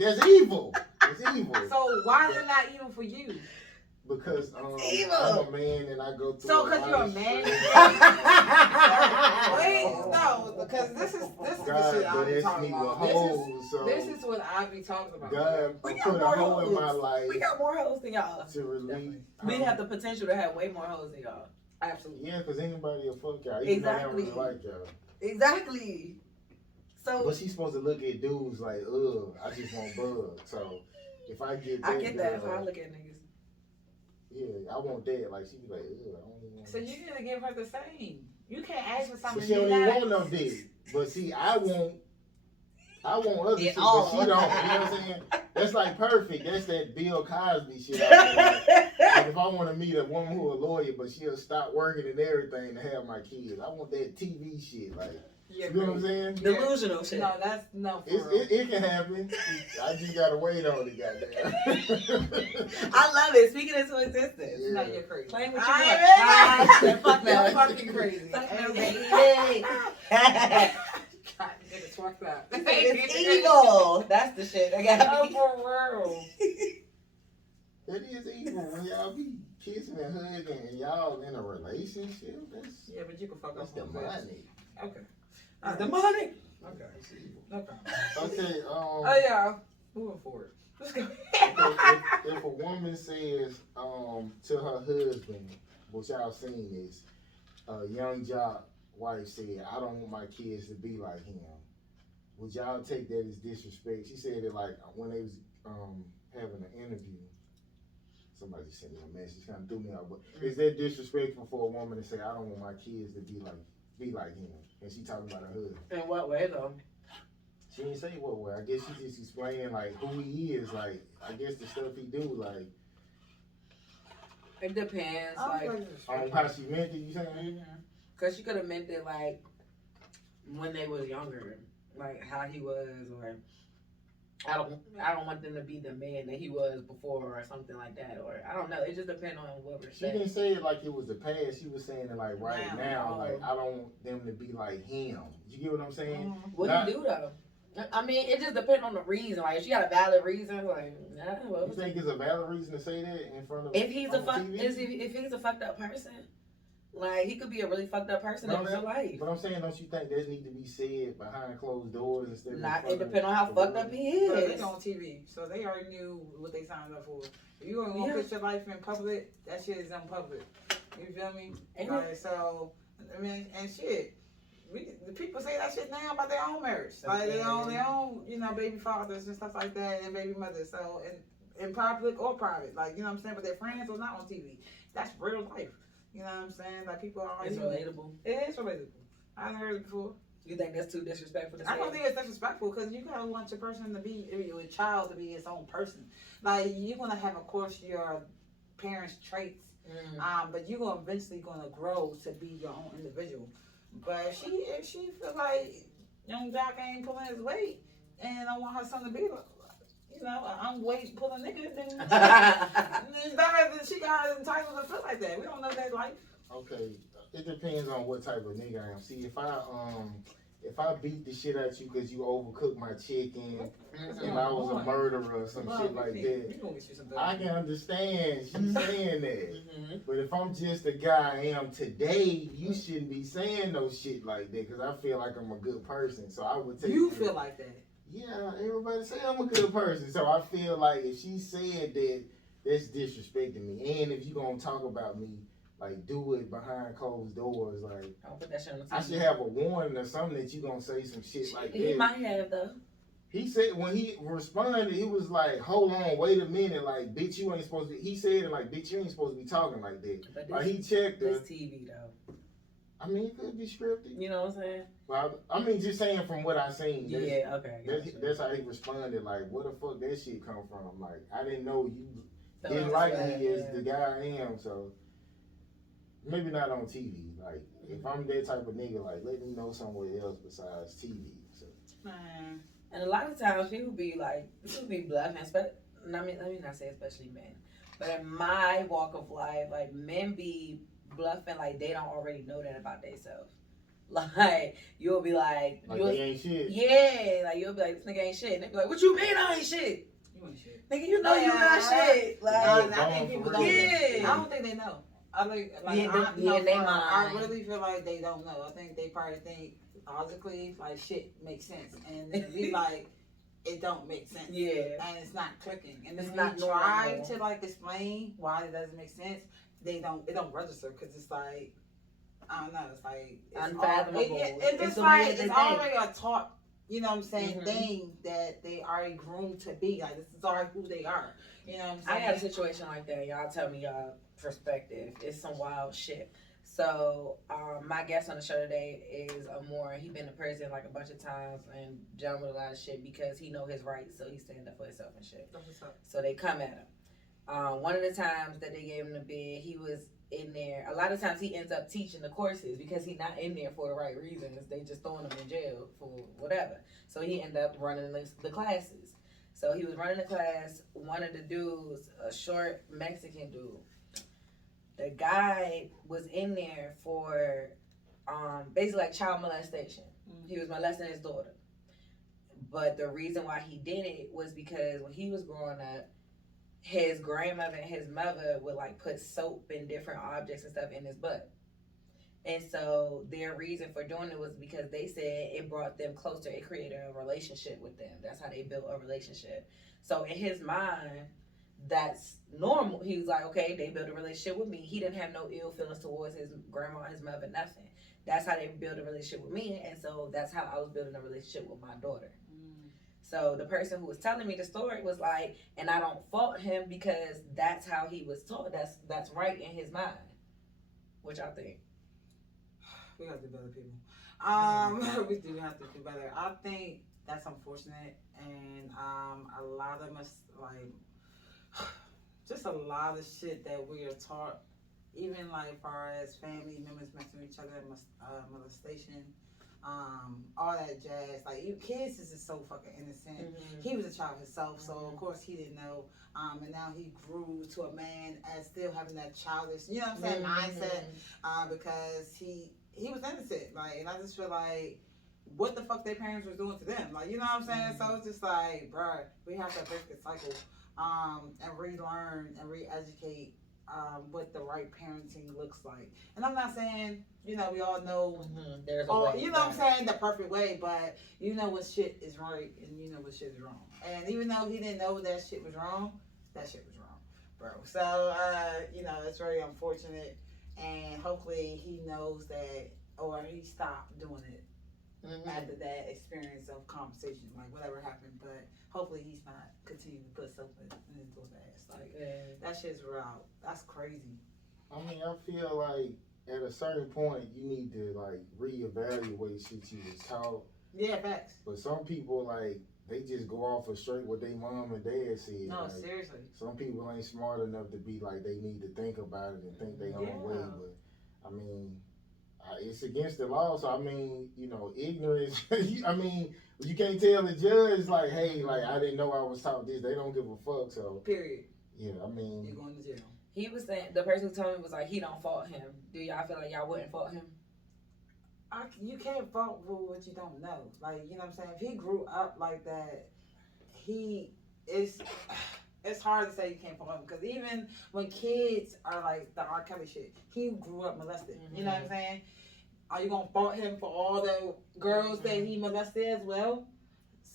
That's evil. It's evil. So why is it not evil for you? Because evil. I'm a man and I go through. So because you're a man. Wait, no, because this is God the shit I be bless talking me with about. hoes. So This is what I be talking about. God We put got a more hole in my hoes. life We got more hoes than y'all. to relieve. We have the potential to have way more hoes than y'all. Absolutely. Yeah, because anybody will fuck y'all. Even though they don't really like y'all. Exactly. So But she's supposed to look at dudes like, ugh, I just want bug. So if I get that, I get that. If I look at niggas. Yeah, I want that. Like she be like, ugh, I don't even want So you need to give her the same. You can't ask for something. But she don't even want no dick. But see, I want other shit, but she don't. You know what I'm saying? That's like perfect. That's that Bill Cosby shit. Like if I want to meet a woman who a lawyer, but she'll stop working and everything to have my kids. I want that TV shit. Like, Yeah, you know what I'm saying? Delusional shit. No, that's no. For real. It can happen. I just gotta wait on it, goddamn. I love it. Speaking into existence. Yeah. No, you're crazy. Playing with you. Fuck that. You're fucking crazy. Fuck that. Hey. God, nigga, fuck that. It's evil. That's the shit. I got Oh, for real. That is evil when y'all be kissing and hugging and y'all in a relationship. That's Yeah, but you can fuck up demonic. Okay. It's demonic. Okay. That's evil. Okay. Okay. Oh yeah. Moving forward. Let's go. If a woman says to her husband, what y'all seen is young job wife said, I don't want my kids to be like him. Would y'all take that as disrespect? She said it like when they was having an interview. Somebody sent me a message, kind of threw me out. But is that disrespectful for a woman to say, I don't want my kids to be like him? And she talking about her husband. In what way though? She didn't say what way. I guess she just explaining like who he is. Like I guess the stuff he do. Like It depends. Like, on how she meant it. You saying? cause she could have meant it like when they was younger, like how he was, or I don't want them to be the man that he was before, or something like that, or I don't know. It just depends on what we're She saying. didn't say it like it was the past. She was saying it like right now. Oh. Like I don't want them to be like him. You get what I'm saying? What do you do though? I mean, it just depends on the reason. Like, if she got a valid reason, like, nah, well, You think it's a valid reason to say that in front of? if he's a TV? if he's a fucked up person, like he could be a really fucked up person in real life. But I'm saying, don't you think that need to be said behind closed doors instead of? Not it depends on how fucked up he Bro, is. they on TV, so they already knew what they signed up for. If you gonna put your life in public, that shit is in public. You feel me? Ain't Right, so I mean, and shit. the people say that shit now about their own marriage, like their own, you know, baby fathers and stuff like that, and baby mothers. So in public or private, like you know what I'm saying, with their friends or not on TV, that's real life. You know what I'm saying? Like people are. It's relatable. It is relatable. I heard it before. You think that's too disrespectful to say? I don't think it's disrespectful because you gotta want your person to be, your child to be its own person. Like you're gonna have, of course, your parents' traits, but you're gonna eventually gonna grow to be your own individual. But if she feel like young Jock ain't pulling his weight, and I want her son to be, you know, I'm weight pulling nigga, then it's better than she got entitled to feel like that. We don't know that life. Okay, it depends on what type of nigga I am. See, if I beat the shit out you because you overcooked my chicken and I was a murderer or some shit like that, I can understand she's saying that. But if I'm just the guy I am today, you shouldn't be saying no shit like that because I feel like I'm a good person. So I would take you feel like that. Yeah, everybody say I'm a good person. So I feel like if she said that, that's disrespecting me. And if you gonna talk about me, like, do it behind closed doors. Like, I'll put that shit on the TV. I should have a warning or something that you gonna say some shit like that. He might have, though. He said, when he responded, he was like, hold on, wait a minute. Like, bitch, you ain't supposed to. He said it like, bitch, you ain't supposed to be talking like that. But like, he checked her. This TV, though. I mean, it could be scripted. You know what I'm saying? Well, I mean, just saying from what I seen. Yeah, okay. That's how he responded. Like, where the fuck that shit come from? Like, I didn't know you didn't like me as the guy I am, so. Maybe not on TV. Like, if I'm that type of nigga, like, let me know somewhere else besides TV. So. And a lot of times people be bluffing, let me not say especially men, but in my walk of life, like, men be bluffing like they don't already know that about themselves. Like, you'll be like they ain't shit. Yeah, like, you'll be like, this nigga ain't shit. And they be like, what you mean I ain't shit? You ain't shit. Nigga, you know you not shit. Like, I think people don't. Yeah. I don't think they know. I really feel like they don't know. I think they probably think logically, like, shit makes sense, and they be like, it don't make sense. Yeah, and it's not clicking, and it's if not you try to like explain why it doesn't make sense, it don't register because it's like, I don't know, it's like unfathomable. It's already a taught. You know what I'm saying? Thing that they already groomed to be. Like, this is already who they are. You know what I'm saying? I got a situation like that. Y'all tell me y'all perspective. It's some wild shit. So, my guest on the show today is Amor. He been to prison like a bunch of times and dealt with a lot of shit because he know his rights, so he stand up for himself and shit. So they come at him. One of the times that they gave him the bid, he was in there. A lot of times he ends up teaching the courses because he's not in there for the right reasons. They just throwing him in jail for whatever. So he ended up running the classes. So he was running the class. One of the dudes, a short Mexican dude, the guy was in there for basically like child molestation. He was molesting his daughter. But the reason why he did it was because when he was growing up, his grandmother and his mother would like put soap and different objects and stuff in his butt. And so their reason for doing it was because they said it brought them closer. It created a relationship with them. That's how they built a relationship. So in his mind, that's normal. He was like, okay, they built a relationship with me. He didn't have no ill feelings towards his grandma, his mother, nothing. That's how they built a relationship with me. And so that's how I was building a relationship with my daughter. So the person who was telling me the story was like, and I don't fault him because that's how he was taught. That's right in his mind. What y'all think? We got to do better, people. We do have to do better. I think that's unfortunate, and a lot of us, like, just a lot of shit that we are taught, even like as far as family members messing with each other, molestation. All that jazz. Like, kids is just so fucking innocent. He was a child himself, so of course he didn't know. And now he grew to a man as still having that childish, you know what I'm saying, mindset. Because he was innocent. Like, and I just feel like, what the fuck their parents was doing to them? Like, you know what I'm saying? So it's just like, bruh, we have to break the cycle, and relearn and re-educate. What the right parenting looks like. And I'm not saying, you know, we all know, there's a way, you know what I'm saying, the perfect way, but you know what shit is right and you know what shit is wrong. And even though he didn't know that shit was wrong, that shit was wrong, bro. So, you know, it's very unfortunate, and hopefully he knows that or he stopped doing it Mm-hmm. after that experience of conversation, like whatever happened. But hopefully he's not continuing to put stuff in his little ass. Like that shit's real. That's crazy. I mean, I feel like at a certain point you need to like reevaluate shit you was taught. Yeah, facts. But some people like they just go off of straight what they mom and dad said. No, like, seriously. some people ain't smart enough to be like they need to think about it and think their own way. But I mean, it's against the law. So I mean, ignorance. I mean, you can't tell the judge like, hey, like I didn't know I was taught this. They don't give a fuck. So period. Yeah, I mean, you're going to jail. He was saying, the person who told me was like, he don't fault him. Do y'all feel like y'all wouldn't fault him? You can't fault for what you don't know. Like, you know what I'm saying? If he grew up like that, it's hard to say you can't fault him. Because even when kids are like the R. Kelly shit, he grew up molested. Mm-hmm. You know what I'm saying? Are you going to fault him for all the girls that he molested as well?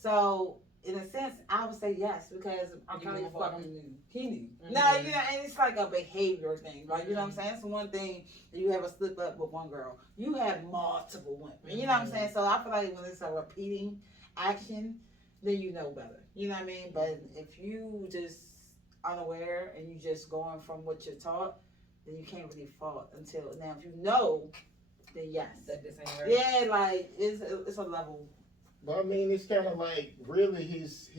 So, in a sense, I would say yes, because R. Kelly fucking knew. He knew. Mm-hmm. No, and it's like a behavior thing. Like, you know what I'm saying? It's one thing you have a slip up with one girl. You have multiple women. You know what I'm saying? So I feel like when it's a repeating action, then you know better. You know what I mean? But if you just unaware and you just going from what you're taught, then you can't really fault until now. If you know, then yes. That this ain't right. Yeah, like it's a level. But I mean, it's kind of like really his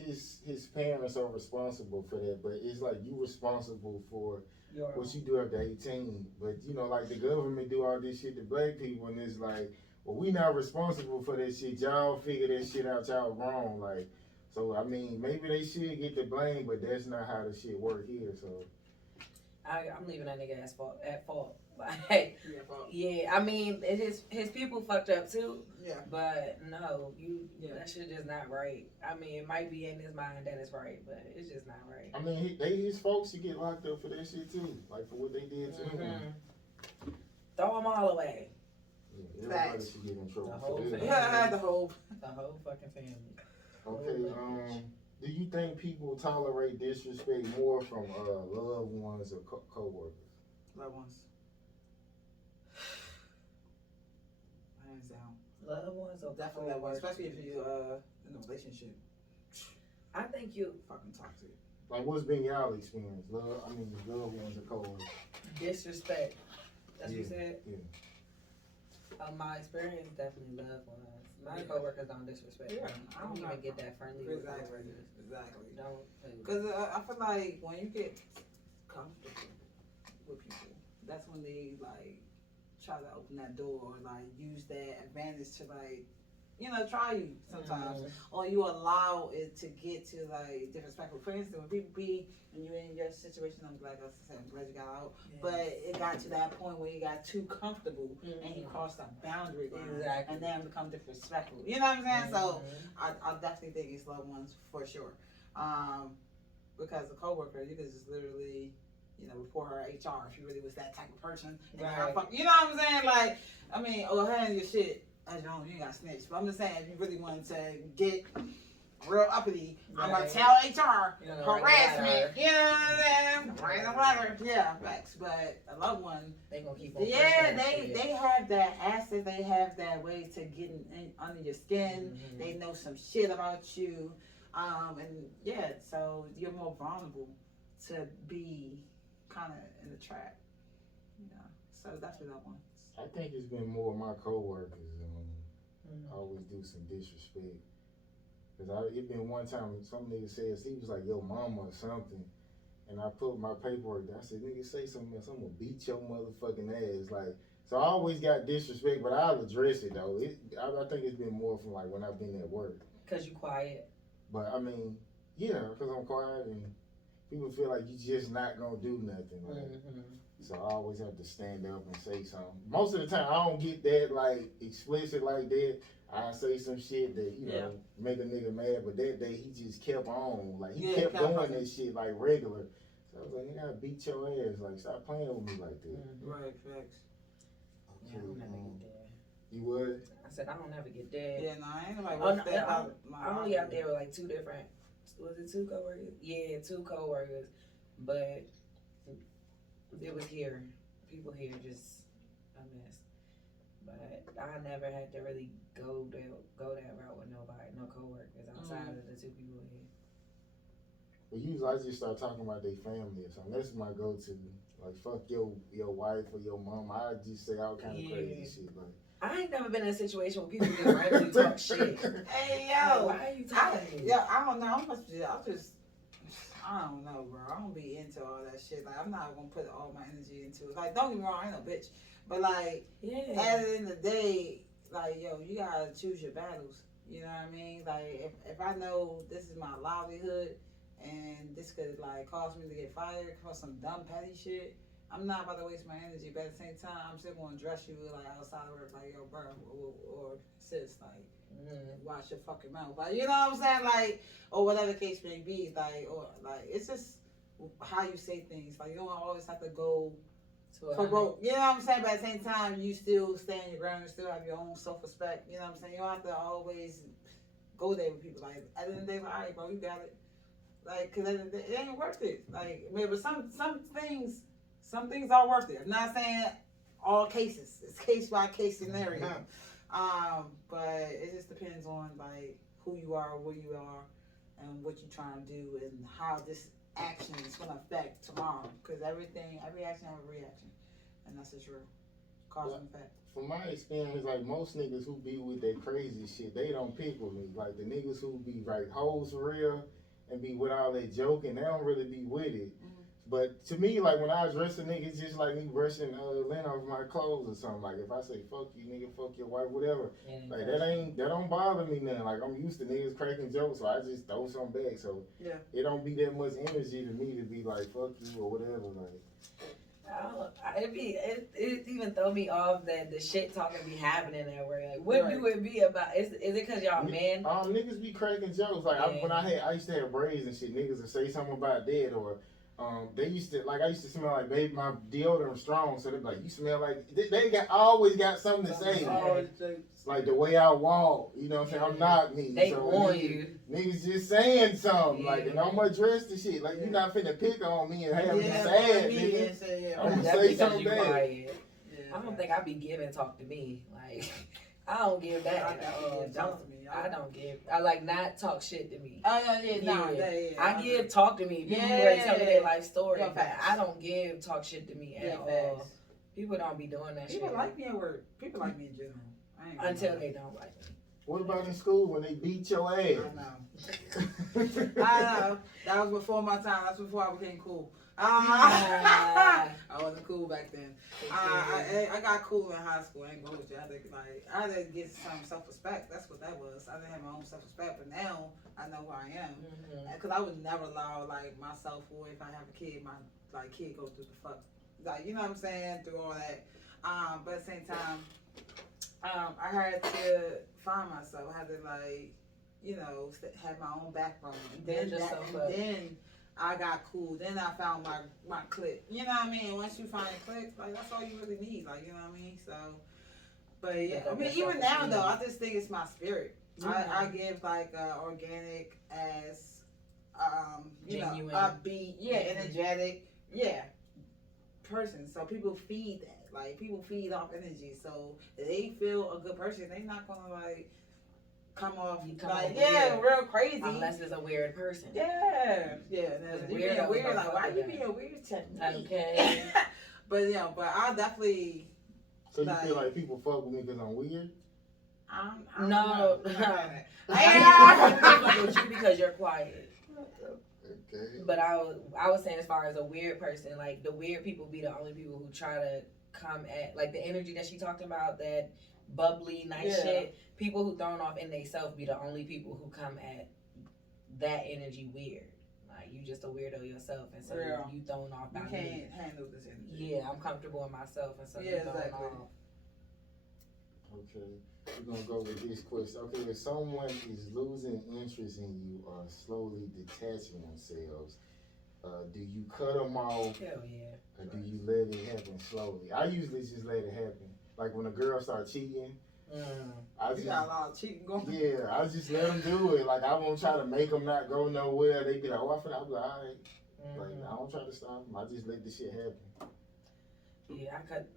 parents are responsible for that, but it's like you responsible for what you do after 18. But like the government do all this shit to black people, and it's like, well, we not responsible for that shit. Y'all figure that shit out. Y'all wrong. Like, so I mean, maybe they should get the blame, but that's not how the shit work here. So I'm leaving that nigga at fault. Like, yeah, I mean, his people fucked up too. Yeah. But no, that shit just not right. I mean, it might be in his mind that it's right, but it's just not right. I mean, his folks should get locked up for that shit too, like for what they did to him. Throw them all away. Yeah, everybody should get in trouble. The whole for family. Yeah, the whole fucking family. Okay. Do you think people tolerate disrespect more from loved ones or co-workers? Loved ones. Hands down. Loved ones or definitely loved ones, especially if you in a relationship. I think you fucking toxic. Like, what's been y'all experience? Loved ones or co-workers? Disrespect. That's what you said? Yeah. My experience, definitely loved ones. My coworkers don't disrespect me. I don't even get that friendly with coworkers. Exactly. Don't. Because I feel like when you get comfortable with people, that's when they like try to open that door or like use that advantage to like, try you sometimes, or you allow it to get to like disrespectful. For instance, when people be and you're in your situation, I'm glad you got out, but it got to that point where you got too comfortable and you crossed a boundary line, and then become disrespectful. You know what I'm saying? So I definitely think it's loved ones for sure, because a coworker, you could just literally, report her HR if you really was that type of person. And you know what I'm saying? Like, I mean, her and your shit. As you know, you ain't got snitch. But I'm just saying, if you really wanted to get real uppity, I'm gonna tell HR harassment. You know what I'm saying? Write. Yeah, facts. But a loved one, they gonna keep on. Yeah, they have that asset. They have that way to get under your skin. They know some shit about you, and so you're more vulnerable to be kind of in the trap. So that's what I want. I think it's been more of my coworkers. Always do some disrespect. Cause it been one time some nigga said he was like, "Yo, mama" or something, and I put my paperwork down. I said, "Nigga, say something else. I'm gonna beat your motherfucking ass." Like, so I always got disrespect, but I'll address it though. I think it's been more from like when I've been at work. Cause you quiet. But I mean, yeah, cause I'm quiet and people feel like you just not gonna do nothing. Like, so I always have to stand up and say something. Most of the time, I don't get that like explicit like that. I say some shit that make a nigga mad, but that day he just kept on. Like he kept doing that shit like regular. So I was like, nigga, I beat your ass. Like, stop playing with me like that. Right, facts. Okay, I don't never get there. You would? I said I don't never get there. Yeah, no, I ain't nobody. I'm only out there with like two different. Was it two coworkers? Yeah, two coworkers, but it was here. People here just a mess. But I never had to really go that route with nobody, no coworkers outside of the two people here. But usually I just start talking about their family or something. That's my go-to. Like fuck your wife or your mom. I just say all kind of crazy shit. Like I ain't never been in a situation where people just randomly talk shit. Hey Like, yo, why are you talking? I don't know. I don't know, bro. I don't be into all that shit. Like, I'm not gonna put all my energy into it. Like, don't get me wrong, I ain't no bitch. But like, at the end of the day, like, yo, you gotta choose your battles. You know what I mean? Like, if I know this is my livelihood and this could like cause me to get fired for some dumb petty shit, I'm not about to waste my energy. But at the same time, I'm still gonna address you like outside of work, like, yo, bro, or sis, like. Watch your fucking mouth, like, you know what I'm saying, like, or whatever the case may be, like, or like, it's just how you say things. Like, you don't always have to go for broke. You know what I'm saying? But at the same time, you still stand your ground. You still have your own self-respect. You know what I'm saying? You don't have to always go there with people. Like, at the end of the day, like, all right, bro, you got it. Like, cause it ain't worth it. Like, maybe some things are worth it. I'm not saying all cases. It's case by case scenario. But it just depends on like who you are, where you are, and what you're trying to do, and how this action is gonna affect tomorrow. Because every action has a reaction, and that's just real. Cause and effect. From my experience, like most niggas who be with that crazy shit, they don't pick with me. Like the niggas who be like hoes for real and be with all that joking, they don't really be with it. But to me, like when I dress a nigga, it's just like me brushing lint off my clothes or something. Like if I say fuck you, nigga, fuck your wife, whatever, like that don't bother me none. Like I'm used to niggas cracking jokes, so I just throw something back. So it don't be that much energy to me to be like fuck you or whatever. Like it even throw me off that the shit talking be happening that way. Like, what do it be about? Is it cause y'all men? Niggas be cracking jokes. Like I used to have braids and shit. Niggas would say something about that or. I used to smell like baby, my deodorant strong, so they're like, you smell like, always got something to say. Like the way I walk, you know what I'm saying? I'm not me. They on you. Niggas just saying something, like, and I'm addressed to shit. Like, you not finna pick on me and have me sad, nigga. I'm gonna say something bad. I don't think I be giving talk to me. Like, I don't give that. I don't give. I like not talk shit to me. I give talk to me. People ready to tell me their life story, but I don't give talk shit to me at all. People don't be doing that shit. People like me at work. People like me in general. Until they don't like me. What about in school when they beat your ass? I know. That was before my time. That's before I became cool. I wasn't cool back then. I got cool in high school. I ain't going with you. I had to get some self-respect. That's what that was. I didn't have my own self-respect, but now I know who I am. Because I would never allow like myself, or if I have a kid, my kid go through the fuck, like, you know what I'm saying, through all that. But at the same time, I had to find myself. I had to have my own backbone, and then I got cool. Then I found my clique. You know what I mean? Once you find a clique, like that's all you really need. Like, you know what I mean? So, but yeah, I mean, even now though, I just think it's my spirit. I give like organic as genuine, upbeat, energetic, person. So people feed that. Like people feed off energy. So if they feel a good person, they not gonna like come off real crazy unless it's a weird person. Weird. Like, why you being weird to me? Okay. but I definitely. So you feel like people fuck with me because I'm weird? No. I fuck with you because you're quiet. Okay. But I was saying as far as a weird person, like the weird people be the only people who try to come at like the energy that she talked about, that bubbly nice shit. People who thrown off in themselves be the only people who come at that energy weird. Like you just a weirdo yourself, and so you thrown off by me. You can't handle this energy. Yeah, I'm comfortable in myself, and so you thrown off. Okay, we're gonna go with this question. Okay, if someone is losing interest in you or slowly detaching themselves, do you cut them off? Hell yeah. Or do you let it happen slowly? I usually just let it happen. Like when a girl starts cheating, you got a lot of cheating going. Yeah, I just let them do it. Like I won't try to make them not go nowhere. They be like, "Oh, I'll be like, all right." Like I don't try to stop them. I just let the shit happen. Yeah, I cut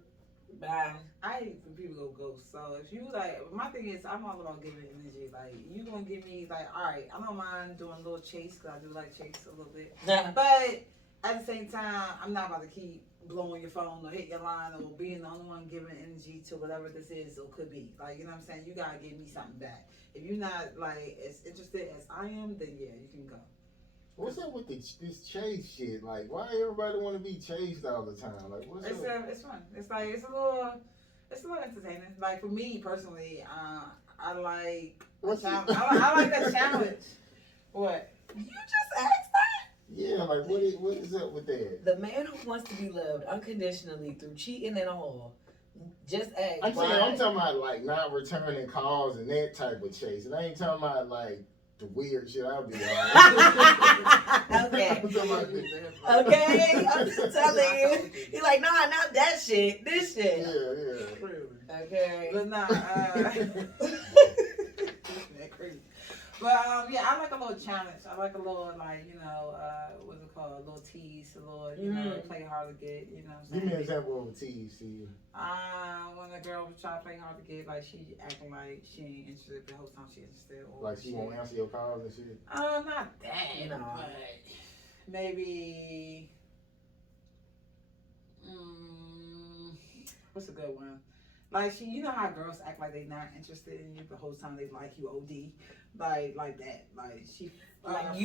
Bye. I hate when people go ghost. So if you like, my thing is, I'm all about giving energy. Like you gonna give me like, all right, I don't mind doing a little chase because I do like chase a little bit, but at the same time, I'm not about to keep blowing your phone or hit your line or being the only one giving energy to whatever this is or could be. Like you know what I'm saying? You gotta give me something back. If you're not like as interested as I am, then yeah, you can go. What's up with this chase shit? Like, why everybody want to be chased all the time? Like, what's It's up? it's fun. It's a little entertaining. Like for me personally, I like What's I like a challenge. What? You just asked that? Yeah, like what is up with that? The man who wants to be loved unconditionally through cheating and all. Just ask. I'm saying I'm talking about like not returning calls and that type of chase, and I ain't talking about like the weird shit I'll be on. Okay. I'm talking about Okay, I'm just telling you. He's like, nah, not that shit. This shit. Yeah. Okay. But nah, that crazy. But yeah, I like a little challenge. I like a little like what's it called? A little tease, a little play hard to get. You know what I'm saying? Give me an example of a tease to you. When the girl was trying to play hard to get, like she acting like she ain't interested, the whole time she interested. Or Like she won't answer your calls and shit. Not that. No. But maybe. What's a good one? Like she, you know how girls act like they not interested in you the whole time they like you OD, like that. Like she, Like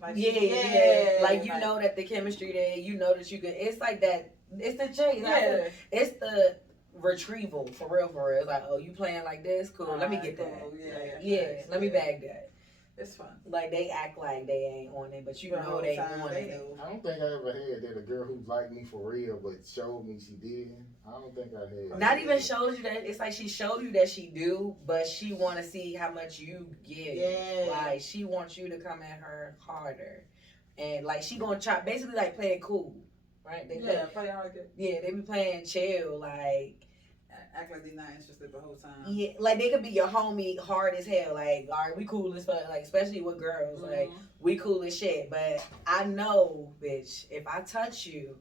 like yeah. Like you know that the chemistry there. You know that you could. It's like that. It's the chase. Yeah. It's the retrieval for real. It's like, oh, you playing like this? Cool. Let me get that. Cool. Yeah. Let me bag that. It's fun. Like they act like they ain't on it, but you know they on it. I don't think I ever had that a girl who liked me for real but showed me she didn't. I don't think I had. Not even shows you that. It's like she showed you that she do, but she want to see how much you give. Yeah. Like she wants you to come at her harder, and like she gonna try basically like play it cool, right? They play hard. Yeah, they be playing chill, like act like they not interested the whole time. Yeah, like they could be your homie hard as hell. Like, all right, we cool as fuck. Like, especially with girls, like we cool as shit. But I know, bitch, if I touch you,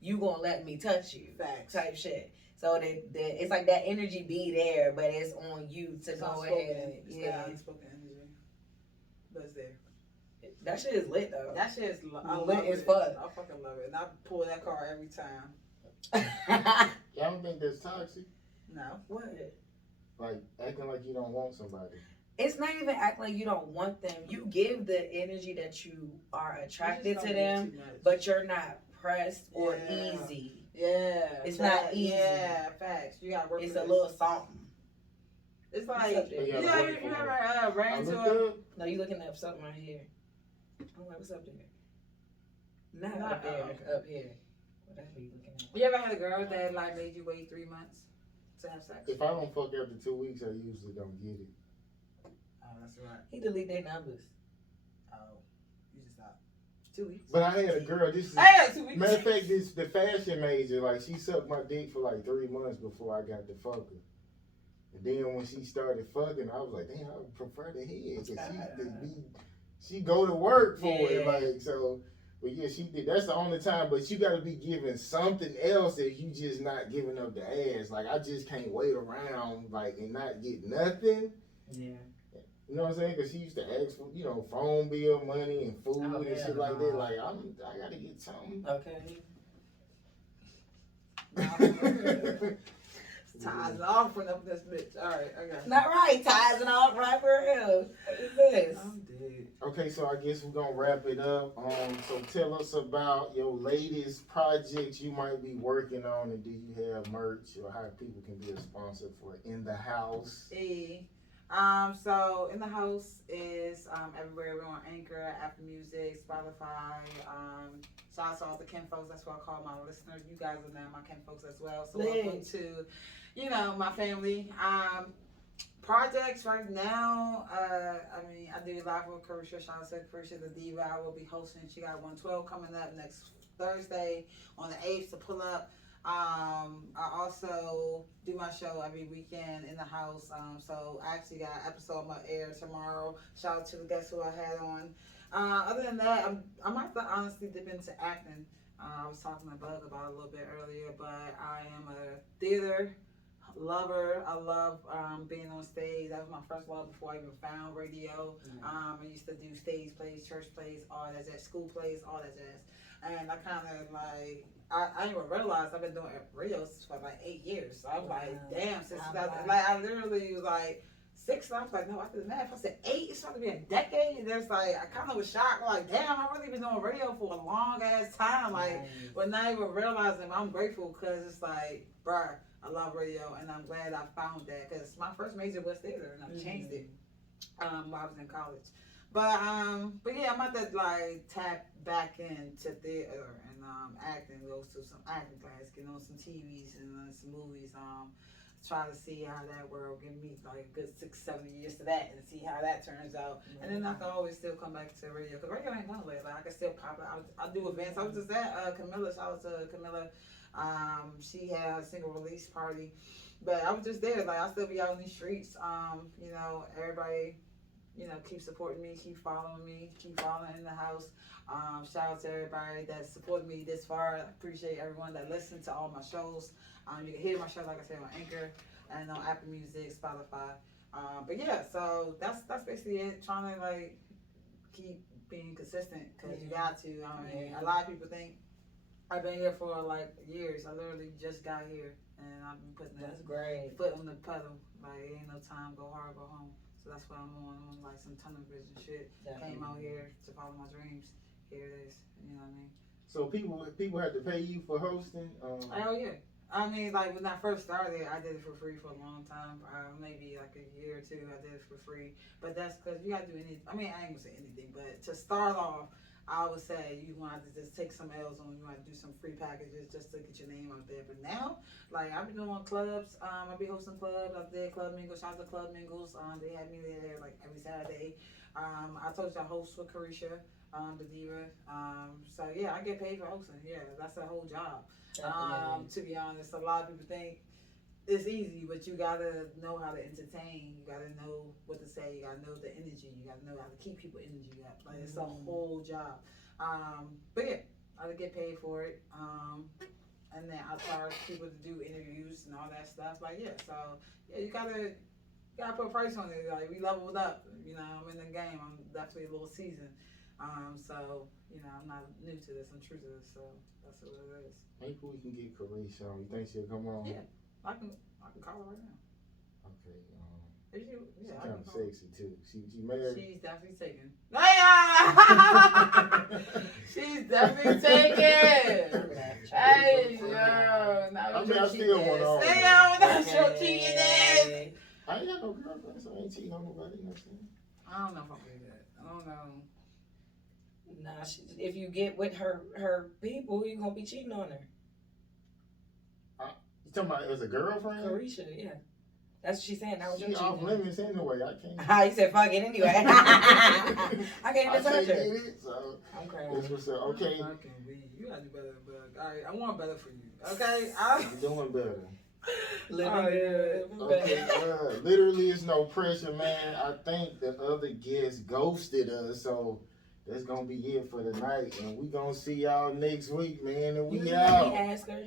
you gonna let me touch you. Facts. Type shit. So it's like that energy be there, but it's on you to go ahead. Yeah, unspoken energy, but it's there. That shit is lit though. That shit is lit as fuck. I fucking love it, and I pull that car every time. Y'all don't think that's toxic? No. What? Like acting like you don't want somebody. It's not even act like you don't want them. You give the energy that you are attracted to them, but you're not pressed or easy. Yeah. It's not easy. Yeah, facts. You gotta work. It's a little something. It's like you ever ran into a. No, you looking up something right here. I'm like, what's up there? Not up there. Up here. What are you looking at? You ever had a girl that like made you wait 3 months to have sex? If I don't fuck after 2 weeks, I usually don't get it. Oh, that's right. He delete their numbers. Oh, you just stopped. 2 weeks. But I had a girl. This is 2 weeks. matter of fact. This the fashion major. Like she sucked my dick for like 3 months before I got to fuck her. And then when she started fucking, I was like, damn, I would prefer the head because she go to work for it. Like so. But yeah, she did. That's the only time. But you got to be giving something else if you just not giving up the ass. Like I just can't wait around like and not get nothing. Yeah. You know what I'm saying? Because she used to ask for phone bill money and food and shit like that. Like I gotta get something. Okay. Ties and offering up this bitch. All right, I got it. Not right. Ties and all right for real. What is this? I'm dead. Okay, so I guess we're gonna wrap it up. So tell us about your latest projects you might be working on, and do you have merch or how people can be a sponsor for In the House? Hey. So In the House is everywhere. We're on Anchor, Apple Music, Spotify. Shout out to all the kin folks. That's what I call my listeners. You guys are now my kin folks as well. So welcome to, my family. Projects right now. I do live with Carisha. Shout out to Carisha the Diva. I will be hosting. She got 112 coming up next Thursday on the 8th to pull up. I also do my show every weekend in the house. So I actually got an episode I'm gonna air tomorrow. Shout out to the guests who I had on. Other than that, I might have to honestly dip into acting. I was talking to Bug about it a little bit earlier, but I am a theater lover. I love being on stage. That was my first love before I even found radio. I used to do stage plays, church plays, all that jazz, school plays, all that jazz. And I kind of like, I didn't even realize I've been doing radio for like 8 years. So I was like, damn, since like I literally was like 6. I was like, no, I did the math. I said 8. It's supposed to be a decade. And there's like, I kind of was shocked. Like, damn, I've really been doing radio for a long ass time. Like, but not even realizing I'm grateful because it's like, bruh, I love radio, and I'm glad I found that because my first major was theater, and I changed it while I was in college. But yeah, I'm about to like tap back into theater and acting, go to some acting class, get on some TVs and some movies. Try to see how that world give me like a good 6-7 years to that, and see how that turns out. And then I can always still come back to radio because radio ain't going away. Like I can still pop out. I do events. I was just at Camilla. Shout out to Camilla. She had a single release party, but I was just there. Like I still be out in these streets. You know, everybody, you know, keep supporting me, keep following me, keep following in the house. Shout out to everybody that supported me this far. I appreciate everyone that listened to all my shows. You can hear my show, like I said, on Anchor and on Apple Music, Spotify. But yeah, so that's basically it. Trying to like keep being consistent because you got to. I mean, a lot of people think I've been here for like years. I literally just got here, and I've been putting That's great. foot on the pedal. Like ain't no time, go hard, go home. So that's what I'm on. I'm on like some tunnel vision shit. Definitely. Came out here to follow my dreams. Here it is. You know what I mean? So people had to pay you for hosting. Hell yeah. I mean, like when I first started, I did it for free for a long time. Maybe like a year or 2, I did it for free. But that's because you gotta do anything. I mean, I ain't gonna say anything, but to start off, I would say you want to just take some L's on. You want to do some free packages just to get your name out there. But now, like I've been doing clubs. I be hosting clubs. I did Club Mingles. Shout out to Club Mingles. They had me there like every Saturday. I told you I host with Carisha, the diva. So yeah, I get paid for hosting. Yeah, that's a whole job. To be honest, a lot of people think it's easy, but you gotta know how to entertain. You gotta know what to say. You gotta know the energy. You gotta know how to keep people energy up. Like it's a whole job. But yeah, I get paid for it. And then I charge people to do interviews and all that stuff. Like yeah, so yeah, you gotta put a price on it. Like we leveled up. You know, I'm in the game. I'm definitely a little seasoned. So you know, I'm not new to this. I'm true to this. So that's what it is. Maybe we can get Carisha on. You think she'll come on? Yeah, I can call her right now. Okay. She's kind of sexy too. She married. She's definitely taken. She's definitely taken. Hey yo, I mean, I still want on. Hey yo, that's your cheating ass. I ain't got no girlfriend, so I ain't cheating on nobody. You know what I'm saying? I don't know if I can do that. I don't know. Nah, if you get with her people, you gonna be cheating on her. You talking about as a girlfriend? Carisha, yeah. That's what she's saying. That was your She off cheating. limits anyway. I can't. You said fuck it anyway. I can't even touch her. Get it, so I'm crying. that's what's up. Okay. You gotta do better, but alright, I want better for you. Okay, You're doing better. Okay. Literally, it's no pressure, man. I think the other guests ghosted us, so that's gonna be it for tonight, and we gonna see y'all next week, man. And we You out. ain't let me ask her.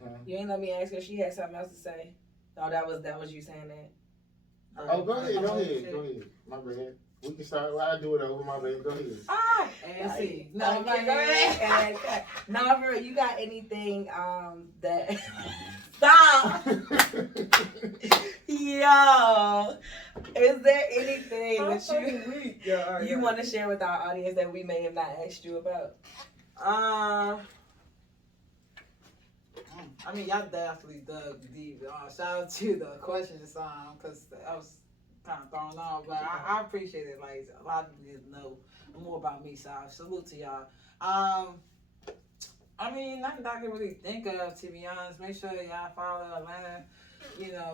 Huh? You ain't let me ask her. She had something else to say. Oh, that was you saying that. Oh, go ahead. My bad. We can start. Well, I'll do it over. My bad. Go ahead. And see. No, Okay, go ahead. No, bro, you got anything that? Stop. Yo, is there anything that you want to share with our audience that we may have not asked you about? I mean, y'all definitely dug deep. Shout out to the questions, because I was kind of thrown off, but I appreciate it. Like, a lot of people didn't know more about me, so salute to y'all. I mean, nothing that I can really think of, to be honest. Make sure y'all follow Atlanta,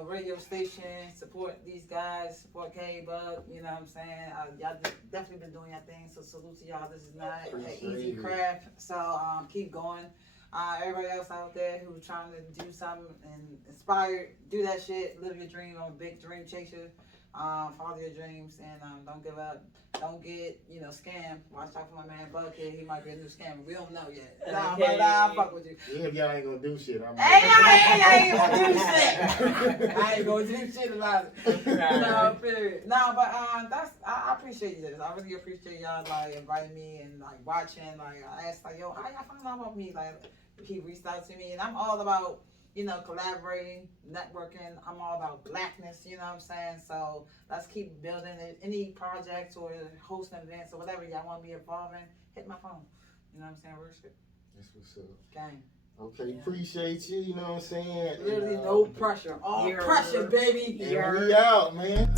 radio station, support these guys, support Bangem Bugg, you know what I'm saying? Y'all definitely been doing your thing, so salute to y'all. This is not an easy craft, so keep going. Everybody else out there who's trying to do something and inspired, do that shit, live your dream. I'm a big dream chaser, Follow your dreams and don't give up. Don't get, scammed. Watch out for my man Bug here. He might be a new scammer. We don't know yet. Nah, Okay. but I fuck with you. Yeah, if y'all ain't gonna do shit, I'm I ain't gonna do shit. I ain't gonna do shit about it. No, period. No, but I appreciate this. I really appreciate y'all like inviting me and like watching. Like I asked like, yo, how y'all find out about me? Like he reached out to me, and I'm all about collaborating, networking. I'm all about blackness. You know what I'm saying? So let's keep building it. Any projects or hosting events or whatever y'all want me involved in, hit my phone. You know what I'm saying? Real shit. That's what's up. Gang. Okay, appreciate you. You know what I'm saying? Literally no pressure. All pressure, baby. And we out, man.